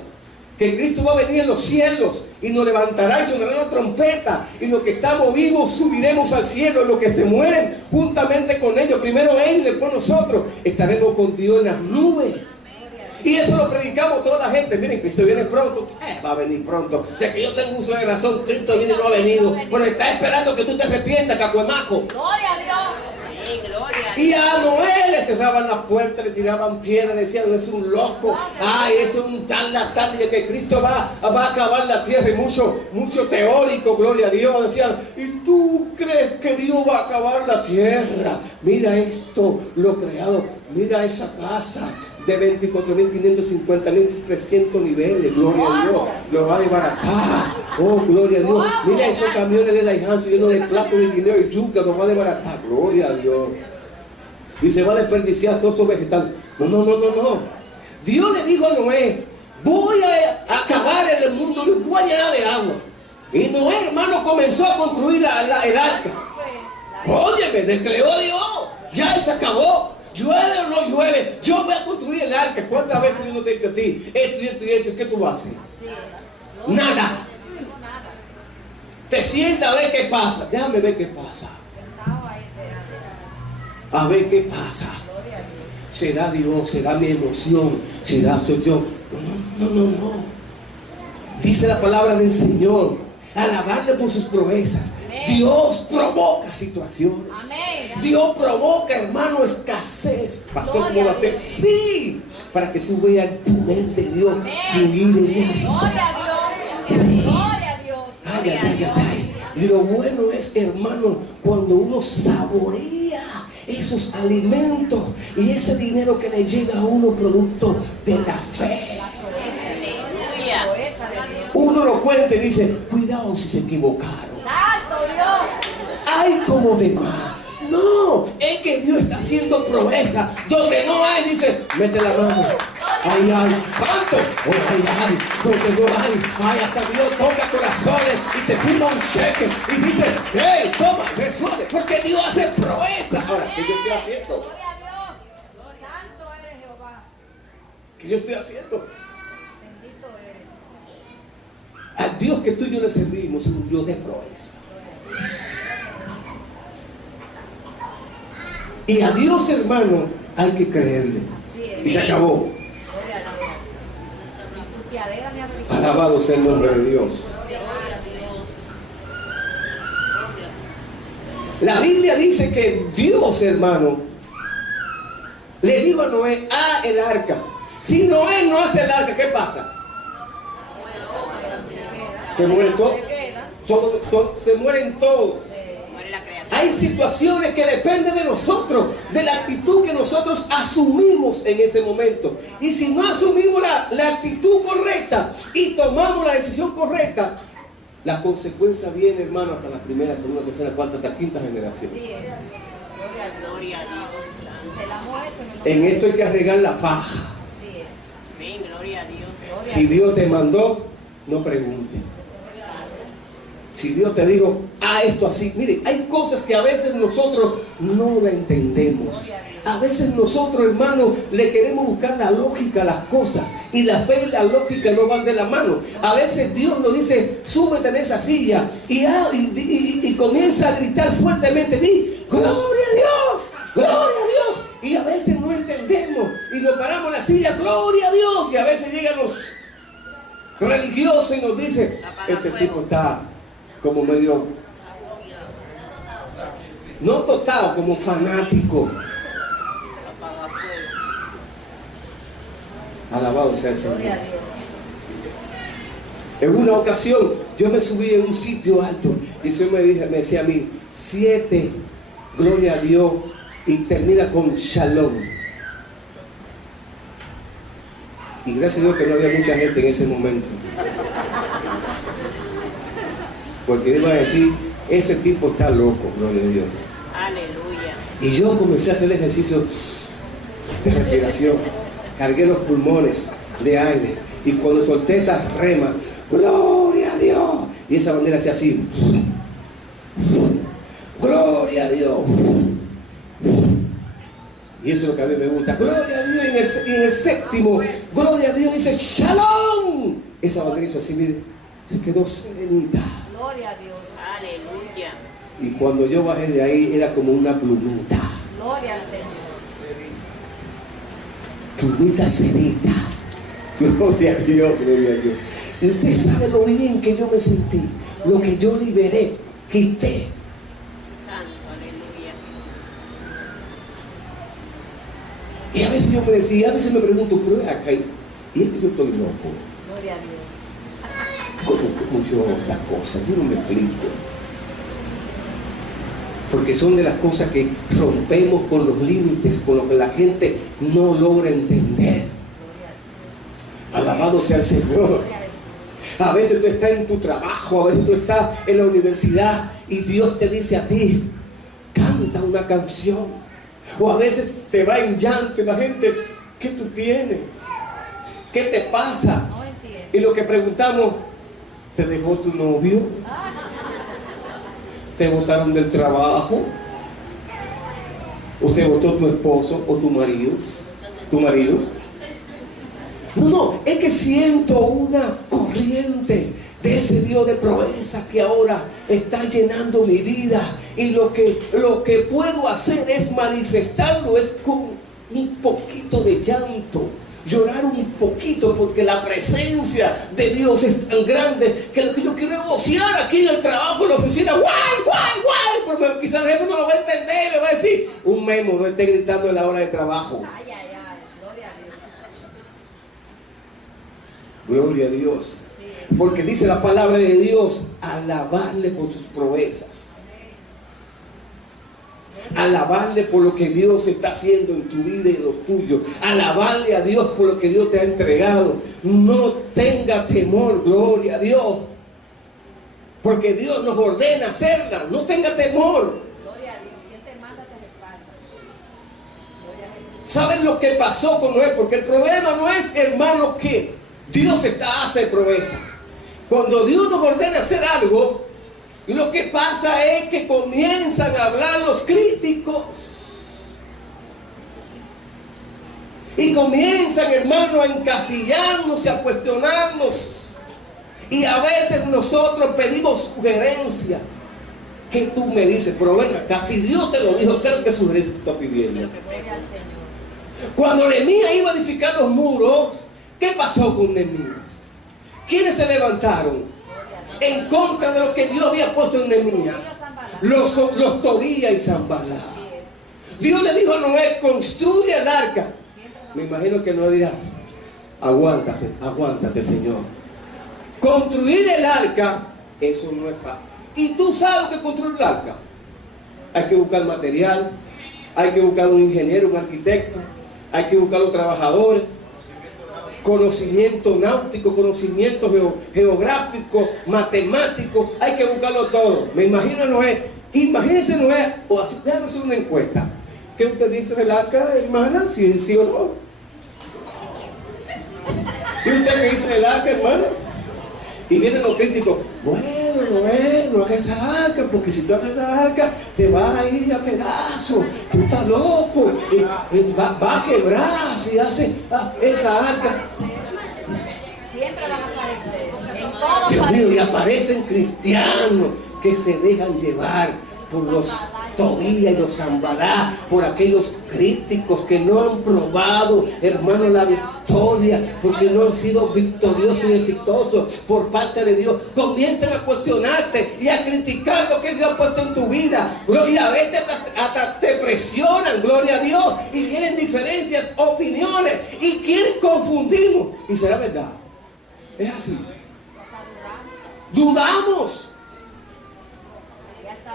que Cristo va a venir en los cielos y nos levantará y sonará la trompeta, y los que estamos vivos subiremos al cielo, y los que se mueren juntamente con ellos, primero ellos y después nosotros, estaremos con Dios en las nubes. Y eso lo predicamos toda la gente. Miren, Cristo viene pronto. Va a venir pronto. De que yo tengo uso de razón, Cristo viene y no ha venido, pero está esperando que tú te arrepientas, cacuemaco. Gloria a Dios. Y a Noé le cerraban las puertas, le tiraban piedras, le decían, es un loco, ay, es un charlatán, de que Cristo va a acabar la tierra. Y mucho teórico, gloria a Dios, decían, ¿y tú crees que Dios va a acabar la tierra? Mira esto, lo creado, mira esa casa de 24.550.300 niveles, gloria a Dios, lo va a desbaratar. Oh, gloria a Dios, mira esos camiones de Daihatsu llenos de platos de dinero y yuca, lo va a desbaratar, gloria a Dios. Y se va a desperdiciar todos esos vegetales. No. Dios le dijo a Noé, voy a acabar el mundo, lo voy a llenar de agua. Y Noé, hermano, comenzó a construir el arca. Óyeme, declaró Dios, ya se acabó. Llueve o no llueve, yo voy a construir el arca. ¿Cuántas veces Dios no te dice a ti esto y esto y esto? ¿Qué tú haces? Nada. Te sientas a ver qué pasa. Déjame ver qué pasa. A ver qué pasa. ¿Será Dios? ¿Será mi emoción? ¿Soy yo? No. Dice la palabra del Señor, alabarle por sus proezas. Dios provoca situaciones. Dios provoca, hermano, escasez. Pastor, ¿cómo lo hace? Sí, para que tú veas el poder de Dios fluir en eso. Gloria a Dios. Gloria a Dios. Ay. Y lo bueno es, hermano, cuando uno saborea esos alimentos y ese dinero que le llega a uno producto de la fe. cuenta y dice, cuidado si se equivocaron. ¡Santo Dios! Hay como de más. No, es que Dios está haciendo proeza. Donde no hay, dice, mete la mano. Ay, ay, santo. Oh, ay, ay, donde no hay, ay, hasta Dios toca corazones y te firma un cheque y dice, hey, toma, resuelve, porque Dios hace proeza. Ahora, ¿qué yo estoy haciendo? Gloria a Dios. Santo eres Jehová. ¿Qué yo estoy haciendo? Bendito eres. Al Dios que tú y yo le servimos es un Dios de proeza. Y a Dios, hermano, hay que creerle. Y se acabó. Gloria a Dios. Si tú te alegras, mi amor. Alabado sea el nombre de Dios. La Biblia dice que Dios, hermano, le dijo a Noé, haz el arca. Si Noé no hace el arca, ¿qué pasa? Se mueren todos. Se mueren todos. Hay situaciones que dependen de nosotros, de la actitud que nosotros asumimos en ese momento. Y si no asumimos la actitud correcta y tomamos la decisión correcta, la consecuencia viene, hermano, hasta la primera, segunda, tercera, cuarta, hasta quinta generación. Sí, es. Gloria a Dios. Se la muestra En esto hay que arreglar la faja. Sí, es. Amén, gloria a Dios. Si Dios te mandó, no pregunte. Si Dios te dijo, esto así. Mire, hay cosas que a veces nosotros no la entendemos. A veces nosotros, hermanos, le queremos buscar la lógica a las cosas. Y la fe y la lógica no van de la mano. A veces Dios nos dice, súbete en esa silla. Y comienza a gritar fuertemente, di, ¡gloria a Dios! ¡Gloria a Dios! Y a veces no entendemos. Y nos paramos en la silla, ¡gloria a Dios! Y a veces llegan los religiosos y nos dicen, ese tipo está como medio, no total, como fanático. Alabado sea el Señor. Gloria a Dios. En una ocasión yo me subí en un sitio alto y el Señor me decía a mí, 7, gloria a Dios, y termina con shalom. Y gracias a Dios que no había mucha gente en ese momento, porque iba a decir, ese tipo está loco, gloria a Dios. Aleluya. Y yo comencé a hacer el ejercicio de respiración, cargué los pulmones de aire, y cuando solté esa rema, gloria a Dios, y esa bandera hacía así, gloria a Dios. Y eso es lo que a mí me gusta, gloria a Dios. Y en el séptimo, gloria a Dios, dice shalom. Esa bandera hizo así, mire, se quedó serenita. Gloria a Dios. Aleluya. Y cuando yo bajé de ahí era como una plumita. Gloria al Señor. Plumita serita. Gloria a Dios, gloria a Dios. Y usted sabe lo bien que yo me sentí, lo que yo liberé, quité. Santo, aleluya. Y a veces yo me decía, a veces me pregunto, pero acá, y es que yo estoy loco. Gloria a Dios. ¿Cómo yo hago estas cosas? Yo no me explico. Porque son de las cosas que rompemos con los límites, con lo que la gente no logra entender. Alabado sea el Señor. A veces tú estás en tu trabajo, a veces tú estás en la universidad y Dios te dice a ti, canta una canción. O a veces te va en llanto y la gente, ¿qué tú tienes? ¿Qué te pasa? No entiendo. Y lo que preguntamos, ¿te dejó tu novio? ¿Te botaron del trabajo? ¿O te botó tu esposo o tu marido? ¿Tu marido? No, es que siento una corriente de ese Dios de proeza que ahora está llenando mi vida. Y lo que puedo hacer es manifestarlo, es con un poquito de llanto. Llorar un poquito porque la presencia de Dios es tan grande que lo que yo quiero es vocear aquí en el trabajo, en la oficina, guay, guay, guay, porque quizás el jefe no lo va a entender, me va a decir, un memo, no esté gritando en la hora de trabajo. Ay, ay, ay. Gloria a Dios. Gloria a Dios. Porque dice la palabra de Dios, alabarle por sus proezas. Alabarle por lo que Dios está haciendo en tu vida y en los tuyos. Alabarle a Dios por lo que Dios te ha entregado. No tenga temor, gloria a Dios. Porque Dios nos ordena hacerla. No tenga temor. Gloria a Dios. ¿Quién te manda te respalda? Gloria a Jesús. ¿Saben lo que pasó con Noé? Porque el problema no es, hermano, que Dios hace proeza. Cuando Dios nos ordena hacer algo, lo que pasa es que comienzan a hablar los críticos. Y comienzan, hermano, a encasillarnos y a cuestionarnos. Y a veces nosotros pedimos sugerencia. ¿Qué tú me dices? Pero ven acá, si Dios te lo dijo, ¿qué es lo que sugerencia tú estás pidiendo? Gloria al Señor. Cuando Nehemías iba a edificar los muros, ¿qué pasó con Nehemías? ¿Quiénes se levantaron en contra de lo que Dios había puesto en Nehemías? Los Tobías y Sanballat. Dios le dijo a Noé, construye el arca. Me imagino que Noé dirá, aguántate, Señor. Construir el arca, eso no es fácil. ¿Y tú sabes que construir el arca? Hay que buscar material, hay que buscar un ingeniero, un arquitecto, hay que buscar los trabajadores, conocimiento náutico, conocimiento geográfico, matemático, hay que buscarlo todo. Me imagino a Noé, imagínense Noé, o así, déjame hacer una encuesta. ¿Qué usted dice del arca, hermana? ¿Sí o no? ¿Y usted qué dice del arca, hermana? Y vienen los críticos, bueno, no hagas esa arca, porque si tú haces esa arca, te va a ir a pedazos, tú estás loco, va a quebrar si hace esa arca. Siempre van a aparecer. En todo Dios mío, y aparecen cristianos que se dejan llevar por los Tobías y los Sanballat, por aquellos críticos que no han probado, hermano, la victoria, porque no han sido victoriosos y exitosos por parte de Dios. Comienzan a cuestionarte y a criticar lo que Dios ha puesto en tu vida. Y a veces hasta te presionan, gloria a Dios, y tienen diferencias, opiniones, y quieren confundirnos. Y será verdad. Es así. Dudamos.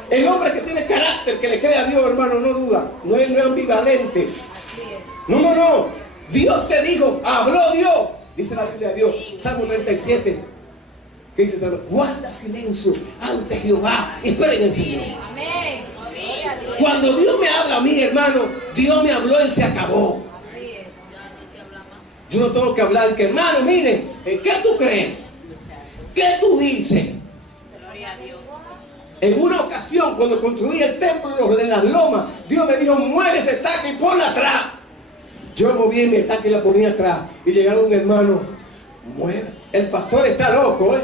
El hombre que tiene carácter, que le cree a Dios, hermano, no duda. No es ambivalente. No. Dios te dijo, habló Dios. Dice la Biblia de Dios, Salmo 37. ¿Qué dice Salmo? Guarda silencio ante Jehová y espera en el Señor. Amén. Gloria a Dios. Cuando Dios me habla a mí, hermano, Dios me habló y se acabó. Así es. Yo no tengo que hablar, que hermano, mire, ¿qué tú crees? ¿Qué tú dices? Gloria a Dios. En una ocasión, cuando construí el templo en las lomas, Dios me dijo, mueve esa estaca y ponla atrás. Yo moví mi estaca y la ponía atrás. Y llegaron un hermano, mueve. El pastor está loco, ¿eh?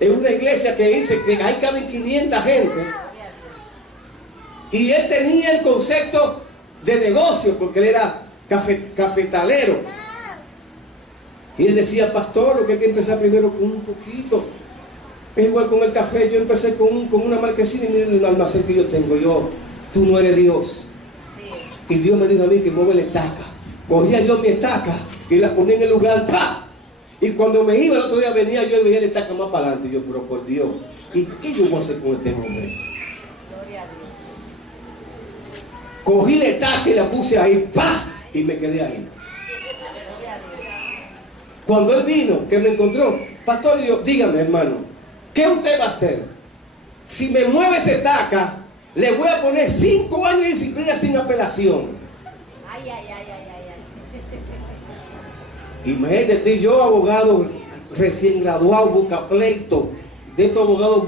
En una iglesia que dice que ahí caben 500 gente. Y él tenía el concepto de negocio, porque él era cafetalero. Y él decía, pastor, lo que hay que empezar primero con un poquito. Es igual con el café, yo empecé con una marquesina y miren el almacén que yo tengo. Tú no eres Dios. Y Dios me dijo a mí que mueve la estaca. Cogía yo mi estaca y la ponía en el lugar, ¡pa! Y cuando me iba el otro día venía yo y veía la estaca más para adelante. Y yo, pero por Dios, ¿y qué yo voy a hacer con este hombre? Gloria a Dios. Cogí la estaca y la puse ahí, ¡pa! Y me quedé ahí. Gloria a Dios. Cuando él vino, que me encontró, pastor, yo, dígame, hermano, ¿qué usted va a hacer? Si me mueve esa estaca, le voy a poner 5 años de disciplina sin apelación. Ay. Imagínate, yo abogado recién graduado, busca pleito, de estos abogados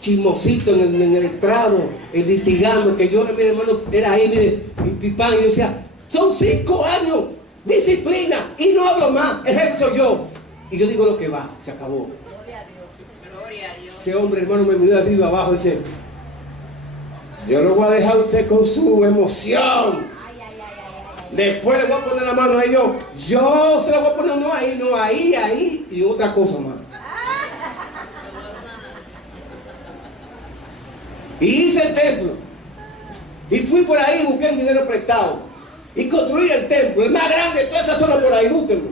chismositos en el estrado, litigando, que yo, mire hermano, era ahí, mire, y pipán, y yo decía, son 5 años, disciplina, y no hablo más, el jefe soy yo. Y yo digo lo que va, se acabó. Gloria a Dios. Gloria a Dios. Ese hombre, hermano, me miró de arriba abajo y dice, yo lo voy a dejar a usted con su emoción. Después le voy a poner la mano ahí yo se la voy a poner no ahí y otra cosa más. Y hice el templo. Y fui por ahí y busqué el dinero prestado. Y construí el templo, el más grande de toda esa zona por ahí, búsquenlo.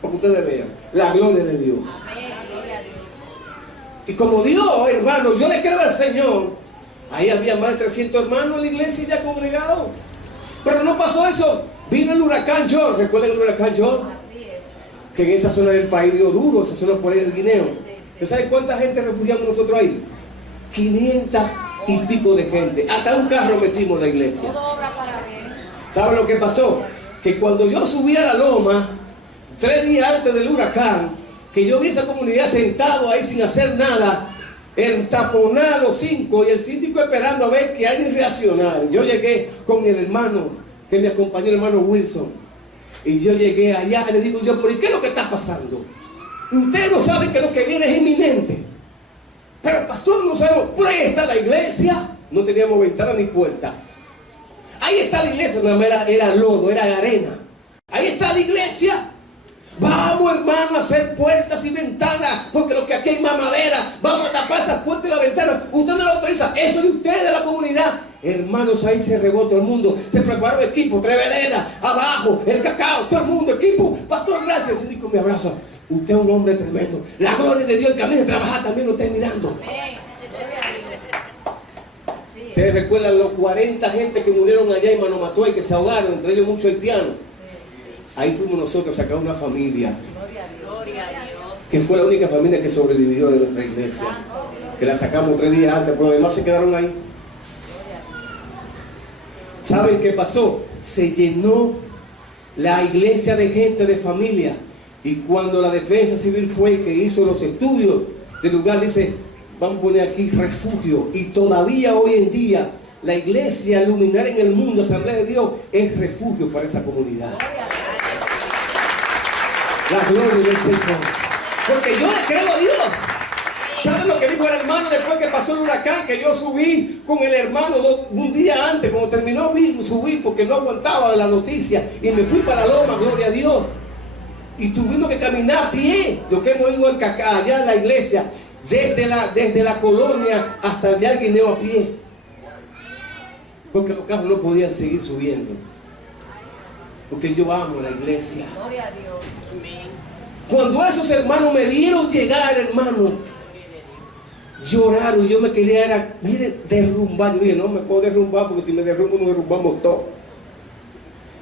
Para que ustedes vean la gloria de Dios. Amén. Gloria a Dios. Y como Dios, hermano, yo le creo al Señor. Ahí había más de 300 hermanos en la iglesia ya congregados. Pero no pasó eso. Vino el huracán George. ¿Recuerdan el huracán George? Así es. Que en esa zona del país dio duro, esa zona por ahí del Guineo. Sí. ¿Usted sabe cuánta gente refugiamos nosotros ahí? 500 y pico de gente. Hasta un carro metimos en la iglesia. Todo obra para bien. ¿Saben lo que pasó? Que cuando yo subí a la loma, 3 días antes del huracán, que yo vi esa comunidad sentado ahí sin hacer nada, entaponada los 5 y el síndico esperando a ver que alguien reaccionara. Yo llegué con el hermano que me acompañó, el hermano Wilson, y yo llegué allá y le digo yo, ¿pero qué es lo que está pasando? Y ustedes no saben que lo que viene es inminente. Pero el pastor no sabemos, por ahí está la iglesia. No teníamos ventana ni puerta. Ahí está la iglesia, no, era lodo, era arena. Ahí está la iglesia. Vamos, hermano, a hacer puertas y ventanas, porque lo que aquí hay más madera. Vamos a tapar esas puertas y las ventanas. Usted no lo autoriza. Eso de ustedes, de la comunidad. Hermanos, ahí se regó todo el mundo. Se preparó el equipo, 3 veredas, abajo, el cacao, todo el mundo, equipo. Pastor, gracias. El síndico me abraza. Usted es un hombre tremendo. La gloria de Dios, el camino de trabajar también lo está mirando. Ustedes recuerdan los 40 gente que murieron allá en Manomató y que se ahogaron, entre ellos muchos haitianos. Ahí fuimos nosotros a sacar una familia, Gloria a Dios. que fue la única familia que sobrevivió de nuestra iglesia, que la sacamos 3 días antes, pero además se quedaron ahí. ¿Saben qué pasó? Se llenó la iglesia de gente, de familia, y cuando la defensa civil fue que hizo los estudios del lugar, dice, vamos a poner aquí refugio, y todavía hoy en día la iglesia luminaria en el mundo, Asamblea de Dios, es refugio para esa comunidad. La gloria del Señor. Porque yo le creo a Dios. ¿Saben lo que dijo el hermano después que pasó el huracán? Que yo subí con el hermano un día antes, cuando terminó, subí porque no aguantaba de la noticia y me fui para la loma, gloria a Dios. Y tuvimos que caminar a pie, lo que hemos ido al Cacá, allá en la iglesia, desde la colonia hasta allá el Guineo a pie. Porque los carros no podían seguir subiendo. Porque yo amo la iglesia. Gloria a Dios. Amén. Cuando esos hermanos me vieron llegar, hermano, lloraron. Yo me quería, derrumbar. Yo dije, no me puedo derrumbar porque si me derrumbo nos derrumbamos todos.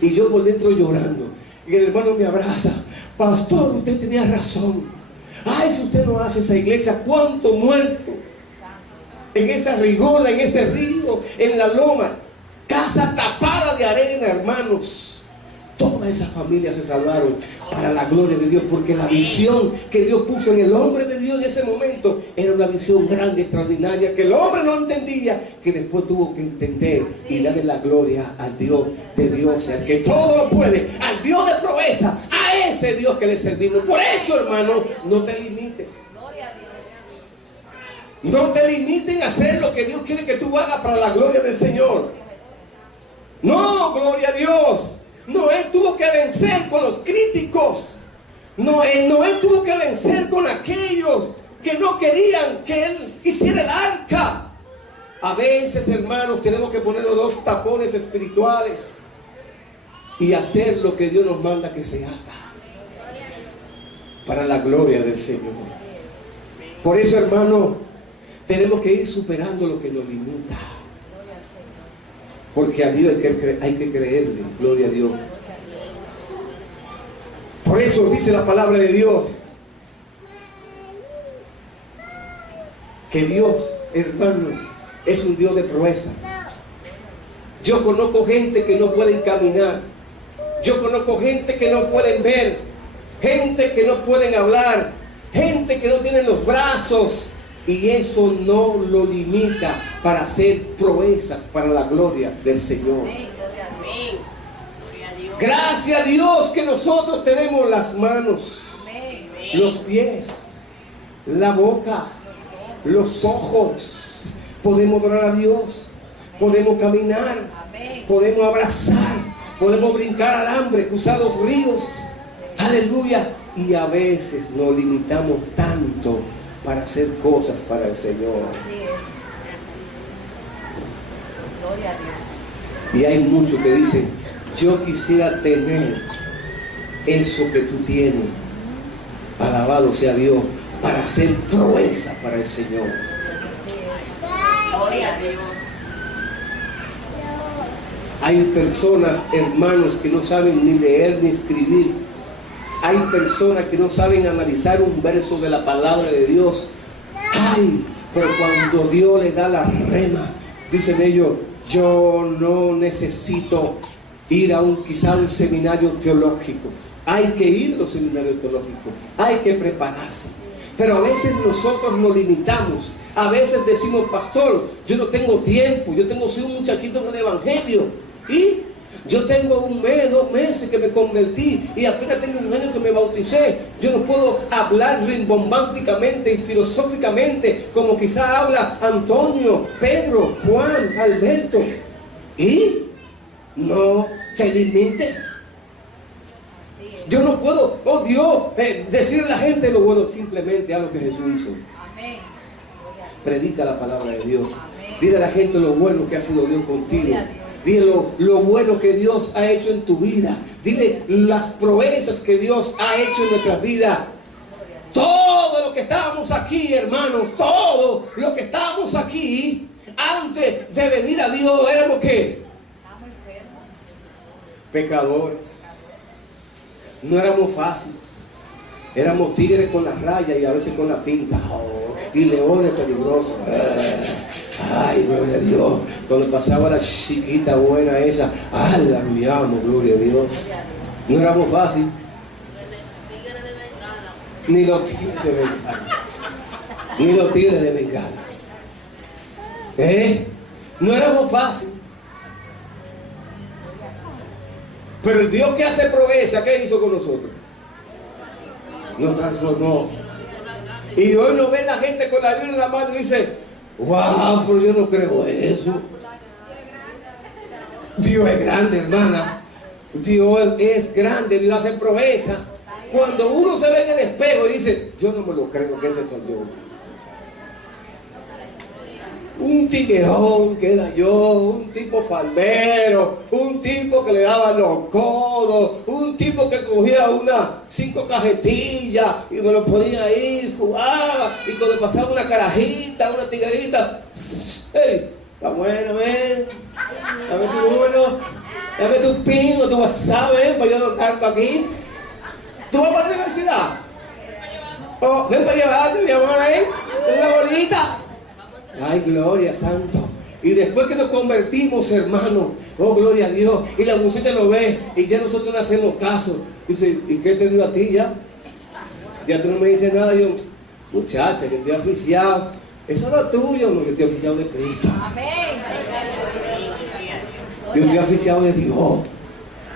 Y yo por dentro llorando. Y el hermano me abraza. Pastor, usted tenía razón. Ay, si usted no hace esa iglesia, ¿cuánto muerto? En esa rigola, en ese río, en la loma. Casa tapada de arena, hermanos. Todas esas familias se salvaron para la gloria de Dios, porque la visión que Dios puso en el hombre de Dios en ese momento era una visión grande, extraordinaria, que el hombre no entendía, que después tuvo que entender y darle la gloria al Dios de Dios, al que todo lo puede, al Dios de proeza, a ese Dios que le servimos. Por eso, hermano, no te limites. Gloria a Dios. No te limiten a hacer lo que Dios quiere que tú hagas para la gloria del Señor. No, gloria a Dios. Noé tuvo que vencer con los críticos. Noé tuvo que vencer con aquellos que no querían que él hiciera el arca. A veces, hermanos, tenemos que poner los 2 tapones espirituales y hacer lo que Dios nos manda que se haga para la gloria del Señor. Por eso, hermano, tenemos que ir superando lo que nos limita. Porque a Dios hay que creerle, gloria a Dios. Por eso dice la palabra de Dios, que Dios, hermano, es un Dios de proeza. Yo conozco gente que no pueden caminar. Yo conozco gente que no pueden ver. Gente que no pueden hablar. Gente que no tienen los brazos. Y eso no lo limita para hacer proezas para la gloria del Señor. Amén. Gloria a Dios. Gracias a Dios que nosotros tenemos las manos, Amén. los pies, la boca, los ojos. Podemos adorar a Dios, podemos caminar, Amén. podemos abrazar, podemos brincar al hambre, cruzar los ríos. Aleluya. Y a veces nos limitamos tanto para hacer cosas para el Señor. Así es. Gloria a Dios. Y hay muchos que dicen, yo quisiera tener eso que tú tienes. Alabado sea Dios, para hacer proeza para el Señor. Gloria a Dios. Hay personas, hermanos, que no saben ni leer ni escribir, Hay personas que no saben analizar un verso de la palabra de Dios. Ay, pero cuando Dios le da la rema, dicen ellos, yo no necesito ir a quizá un seminario teológico. Hay que ir a los seminarios teológicos, hay que prepararse. Pero a veces nosotros nos limitamos. A veces decimos, pastor, yo no tengo tiempo, soy un muchachito en el evangelio. Y yo tengo 1 mes, 2 meses que me convertí y apenas tengo 1 año que me bauticé. Yo no puedo hablar rimbombánticamente y filosóficamente como quizá habla Antonio, Pedro, Juan, Alberto. Y no te limites. Yo no puedo, oh Dios, decirle a la gente lo bueno, simplemente haz lo que Jesús hizo. Amén. Predica la palabra de Dios. Dile a la gente lo bueno que ha sido Dios contigo. Dile lo bueno que Dios ha hecho en tu vida. Dile las proezas que Dios ha hecho en nuestras vidas. Todo lo que estábamos aquí, hermanos, todo lo que estábamos aquí, antes de venir a Dios, éramos ¿qué? Pecadores. No éramos fáciles. Éramos tigres con las rayas y a veces con la pinta. Y leones peligrosos. Ay, gloria a Dios. Cuando pasaba la chiquita buena esa, ay, la miramos, gloria a Dios. No éramos fáciles. Ni los tigres de Bengala. Ni los tigres de Bengala. No éramos fáciles. Pero el Dios que hace proeza, ¿qué hizo con nosotros? Nos transformó. Y hoy no ve la gente con la Biblia en la mano y dice, wow, pero yo no creo eso. Dios es grande, hermana. Dios es grande, Dios hace proeza. Cuando uno se ve en el espejo y dice, yo no me lo creo que ese soy yo. Un tiguerón que era yo, un tipo faldero, un tipo que le daba los codos, un tipo que cogía unas 5 cajetillas y me lo ponía ahí, fumaba, y cuando pasaba una carajita, una tiguerita, hey, está buena, ven, dame tu número, dame tu pin o tu WhatsApp, ven, para yo anotarte aquí. ¿Tú vas para la universidad? Oh, ven para llevarte, mi amor, ahí, es una bonita. Ay, gloria, santo. Y después que nos convertimos, hermano, oh, gloria a Dios, y la muchacha lo ve y ya nosotros le hacemos caso. Dice, ¿y qué te dio a ti ya? Ya tú no me dices nada. Yo, muchacha, que estoy oficiado. Eso no es tuyo, no, yo estoy oficiado de Cristo. Amén. Yo estoy oficiado de Dios.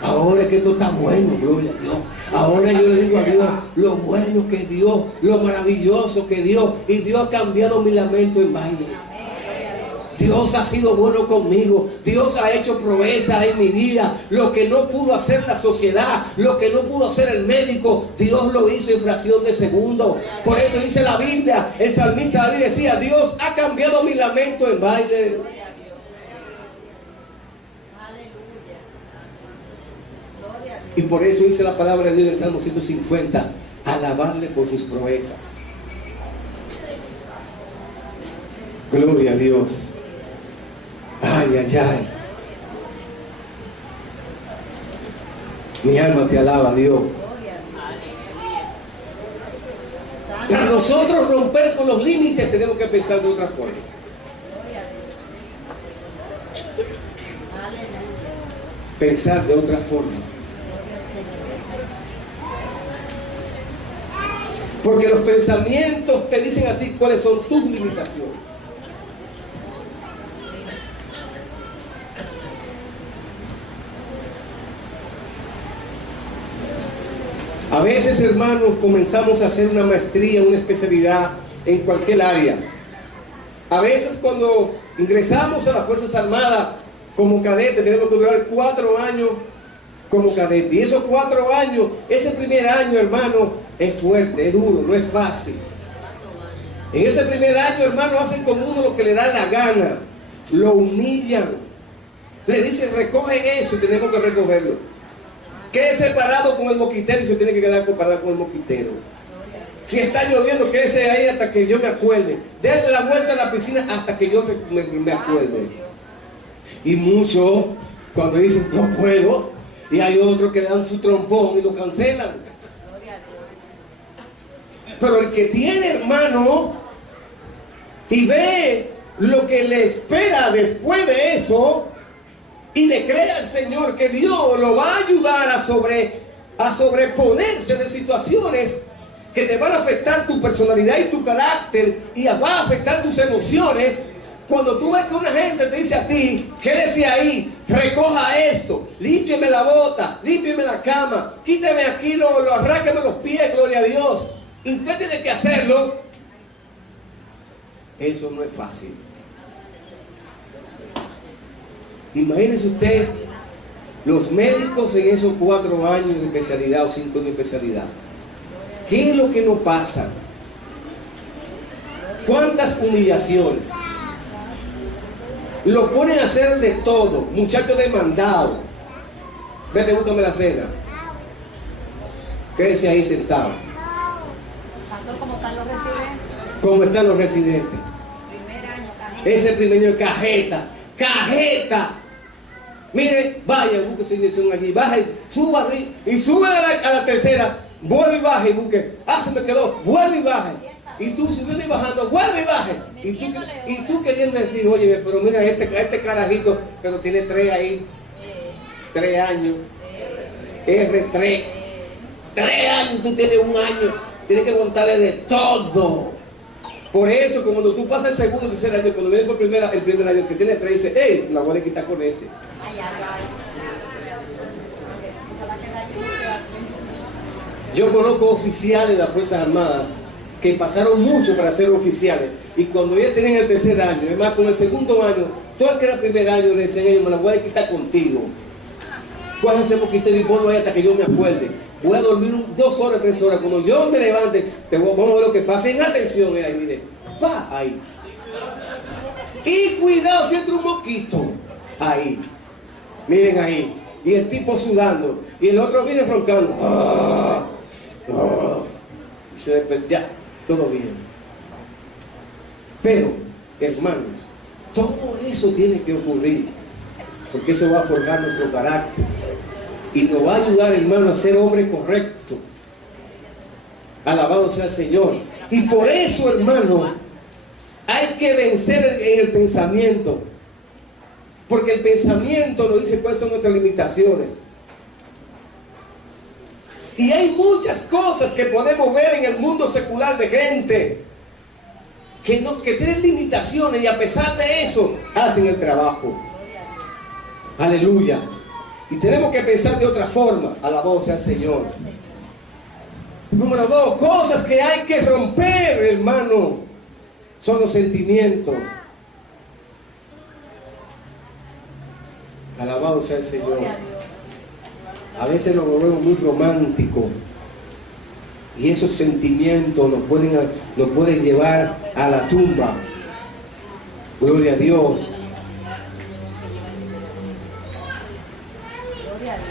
Ahora es que esto está bueno, gloria a Dios. Ahora yo le digo a Dios lo bueno que es Dios, lo maravilloso que es Dios. Y Dios ha cambiado mi lamento en baile. Dios ha sido bueno conmigo. Dios ha hecho proezas en mi vida. Lo que no pudo hacer la sociedad, lo que no pudo hacer el médico, Dios lo hizo en fracción de segundo. Por eso dice la Biblia, el salmista David decía, Dios ha cambiado mi lamento en baile. Y por eso dice la palabra de Dios en el Salmo 150, alabarle por sus proezas. Gloria a Dios. Ay, ay, ay. Mi alma te alaba, Dios. Para nosotros romper con los límites tenemos que pensar de otra forma. Pensar de otra forma. Porque los pensamientos te dicen a ti cuáles son tus limitaciones. A veces, hermanos, comenzamos a hacer una maestría, una especialidad en cualquier área. A veces cuando ingresamos a las Fuerzas Armadas como cadete, tenemos que durar 4 años como cadete. Y esos 4 años, ese primer año, hermano, es fuerte, es duro, no es fácil. En ese primer año, hermano, hacen con uno lo que le da la gana. Lo humillan. Le dicen, recogen eso y tenemos que recogerlo. Quédese parado con el mosquitero y se tiene que quedar parado con el mosquitero. Si está lloviendo, quédese ahí hasta que yo me acuerde. Denle la vuelta a la piscina hasta que yo me acuerde. Y muchos, cuando dicen, no puedo, y hay otros que le dan su trompón y lo cancelan. Pero el que tiene, hermano, y ve lo que le espera después de eso, y le cree al Señor que Dios lo va a ayudar a sobreponerse de situaciones que te van a afectar tu personalidad y tu carácter, y va a afectar tus emociones. Cuando tú ves que una gente te dice a ti, quédese ahí, recoja esto, límpieme la bota, límpieme la cama, quíteme aquí, arráqueme los pies, gloria a Dios, y usted tiene que hacerlo. Eso no es fácil. Imagínese usted los médicos en esos 4 años de especialidad o 5 de especialidad. ¿Qué es lo que nos pasa? ¿Cuántas humillaciones? Lo ponen a hacer de todo. Muchachos demandados. Vete, búscame la cena. Quédese ahí sentado. Pastor, ¿cómo están los residentes? ¿Cómo están los residentes? Primer año, cajeta. Ese primer año, cajeta. ¡Cajeta! Mire, vaya, busque su inyección allí. Baja y suba y sube a la tercera. Vuelve y baje y busque. Ah, se me quedó. Vuelve y baje. Y tú subiendo y bajando, vuelve y baje. Y tú queriendo decir, oye, pero mira, este carajito, pero tiene 3 ahí. 3 años. R3. 3 años, tú tienes 1 año. Tienes que aguantarle de todo. Por eso, cuando tú pasas el segundo o tercer año, cuando vienes por el primer año, el que tiene 3, dice, hey, la voy a quitar con ese. Yo conozco oficiales de las Fuerzas Armadas que pasaron mucho para ser oficiales, y cuando ya tenían el tercer año, además con el segundo año, todo el que era el primer año le decían ellos, me la voy a quitar contigo. ¿Cuál es ese poquito y ponlo ahí hasta que yo me acuerde? Voy a dormir 2 horas, 3 horas. Cuando yo me levante, vamos a ver lo que pasa. En atención, ahí, mire, va ahí. Y cuidado si entra un mosquito. Ahí. Miren ahí. Y el tipo sudando. Y el otro viene roncando. Y se despertó. Ya, todo bien. Pero, hermanos, todo eso tiene que ocurrir. Porque eso va a forjar nuestro carácter. Y nos va a ayudar, hermano, a ser hombre correcto. Alabado sea el Señor. Y por eso, hermano, hay que vencer en el pensamiento. Porque el pensamiento nos dice cuáles son nuestras limitaciones. Y hay muchas cosas que podemos ver en el mundo secular de gente que tienen limitaciones, y a pesar de eso hacen el trabajo. Aleluya. Y tenemos que pensar de otra forma. Alabado sea el Señor. Número 2, cosas que hay que romper, hermano, son los sentimientos. Alabado sea el Señor. A veces nos volvemos muy románticos, y esos sentimientos nos pueden llevar a la tumba. Gloria a Dios.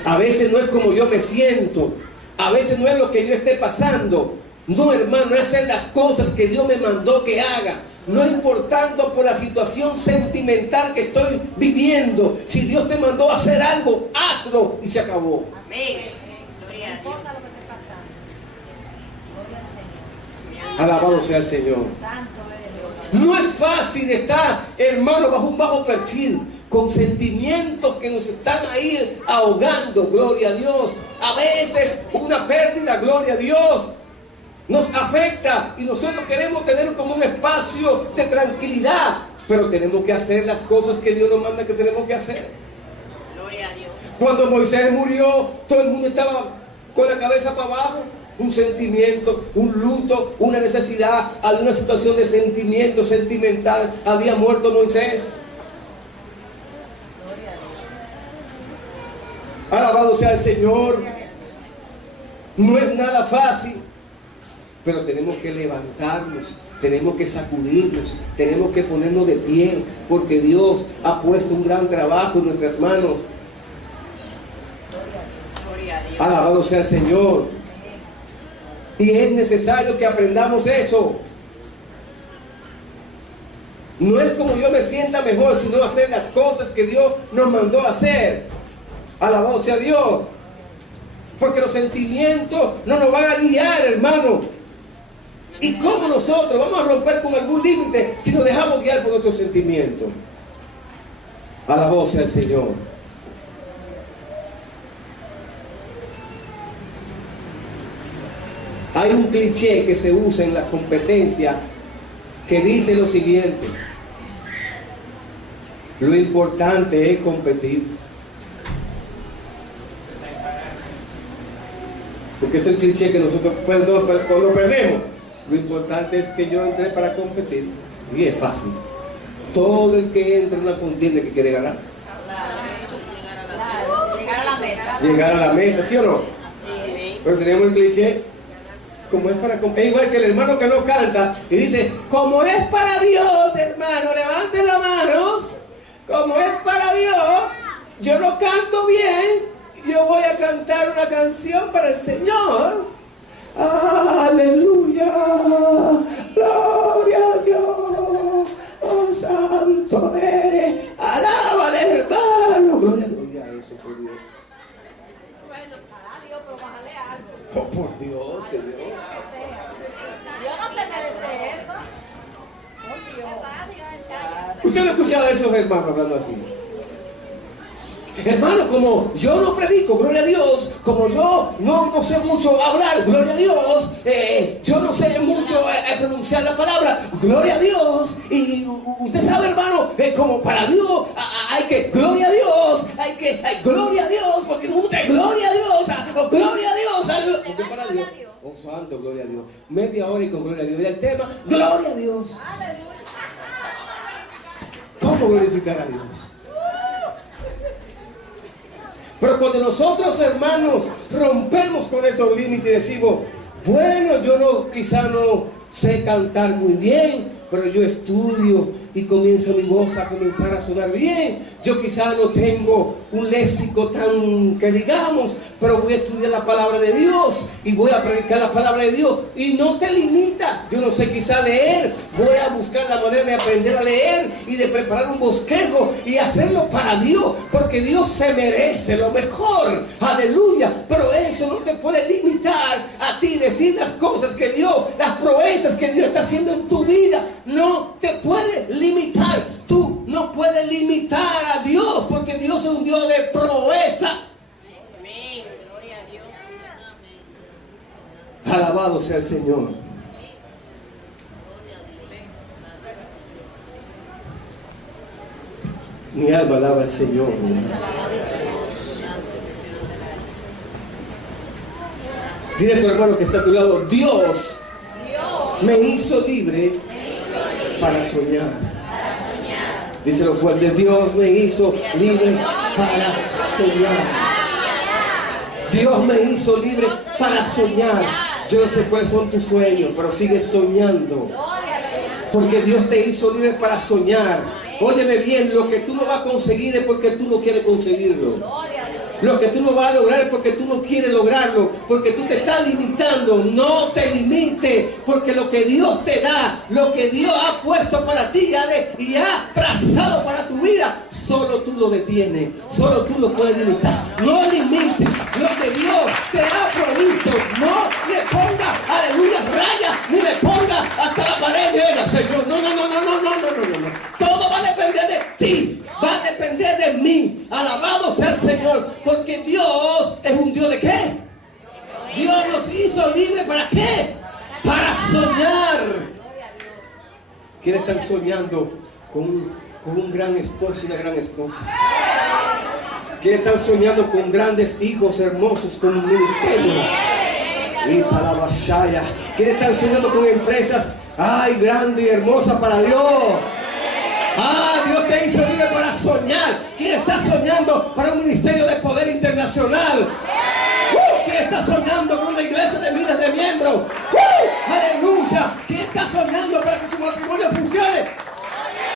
A veces no es como yo me siento. A veces no es lo que yo esté pasando. No, hermano, es hacer las cosas que Dios me mandó que haga. No importando por la situación sentimental que estoy viviendo. Si Dios te mandó a hacer algo, hazlo y se acabó. Amén. No importa lo que esté pasando. Gloria al Señor. Alabado sea el Señor. Santo eres Dios. No es fácil estar, hermano, bajo un bajo perfil, con sentimientos que nos están ahí ahogando, gloria a Dios. A veces una pérdida, gloria a Dios, nos afecta, y nosotros queremos tener como un espacio de tranquilidad, pero tenemos que hacer las cosas que Dios nos manda que tenemos que hacer. Gloria a Dios. Cuando Moisés murió, todo el mundo estaba con la cabeza para abajo. Un sentimiento, un luto, una necesidad, alguna situación de sentimiento sentimental. Había muerto Moisés. Alabado sea el Señor. No es nada fácil, pero tenemos que levantarnos, tenemos que sacudirnos, tenemos que ponernos de pie, porque Dios ha puesto un gran trabajo en nuestras manos. Gloria a Dios. Alabado sea el Señor. Y es necesario que aprendamos eso. No es como yo me sienta mejor, sino hacer las cosas que Dios nos mandó a hacer. Alabado sea Dios. Porque los sentimientos no nos van a guiar, hermano. ¿Y cómo nosotros vamos a romper con algún límite si nos dejamos guiar por nuestros sentimientos? Alabado sea el Señor. Hay un cliché que se usa en la competencia que dice lo siguiente: lo importante es competir. Porque es el cliché que nosotros cuando perdemos. Lo importante es que yo entré para competir. Y es fácil. Todo el que entra en una contienda que quiere ganar. Llegar a la meta. Llegar a la meta, ¿sí o no? Sí. Pero tenemos el cliché, como es para competir. Es igual que el hermano que no canta y dice, como es para Dios, hermano, levanten las manos. Como es para Dios, yo no canto bien, yo voy a cantar una canción para el Señor. Aleluya, gloria a Dios, oh santo eres, alábale hermano, gloria a Dios. Ya eso, por Dios. Bueno, para Dios, pero bájale algo. Oh, por Dios, Señor. Dios no se merece eso. Por Dios. ¿Usted no ha escuchado a esos hermanos hablando así? Hermano, como yo no predico, gloria a Dios, como yo no sé mucho hablar, gloria a Dios, yo no sé mucho pronunciar la palabra, gloria a Dios, y usted sabe, hermano, como para Dios hay que, gloria a Dios, gloria a Dios, porque usted, gloria a Dios, gloria a Dios, porque para Dios, oh santo, gloria a Dios, media hora y con gloria a Dios, y el tema, gloria a Dios. ¿Cómo glorificar a Dios? Pero cuando nosotros, hermanos, rompemos con esos límites y decimos, bueno, yo quizá no sé cantar muy bien, pero yo estudio y comienza mi voz a comenzar a sonar bien. Yo quizá no tengo un léxico tan que digamos, pero voy a estudiar la palabra de Dios y voy a predicar la palabra de Dios. Y no te limitas. Yo no sé quizá leer, voy a buscar la manera de aprender a leer y de preparar un bosquejo y hacerlo para Dios, porque Dios se merece lo mejor. Aleluya. Pero eso no te puede limitar a ti decir las cosas que Dios, las proezas que Dios está haciendo en tu vida. No te puede limitar. Tú no puedes limitar a Dios, porque Dios es un Dios de proeza. Amén. Gloria a Dios. Alabado sea el Señor. Mi alma alaba al Señor. Dile a tu hermano que está a tu lado, Dios me hizo libre para soñar. Díselo fuerte, Dios me hizo libre para soñar. Dios me hizo libre para soñar. Yo no sé cuáles son tus sueños, pero sigue soñando. Porque Dios te hizo libre para soñar. Óyeme bien, lo que tú no vas a conseguir es porque tú no quieres conseguirlo. Lo que tú no vas a lograr es porque tú no quieres lograrlo, porque tú te estás limitando. No te limites, porque lo que Dios te da, lo que Dios ha puesto para ti y ha trazado para tu vida, solo tú lo detienes, solo tú lo puedes limitar. No limites lo que Dios te ha provisto. No le pongas, aleluya, raya, ni le pongas hasta la pared y diga, Señor, no. Todo va a depender de ti, va a depender de mí. Alabado sea el Señor, porque Dios es un Dios de ¿qué? Dios nos hizo libres ¿para qué? Para soñar. ¿Quiénes están soñando con un gran esposo y una gran esposa? ¿Quiénes están soñando con grandes hijos hermosos, con un ministerio? Y talabashaya. ¿Quiénes están soñando con empresas, ay, grandes y hermosas para Dios? Dios te hizo libre para soñar. ¿Quién está soñando para un ministerio de poder internacional?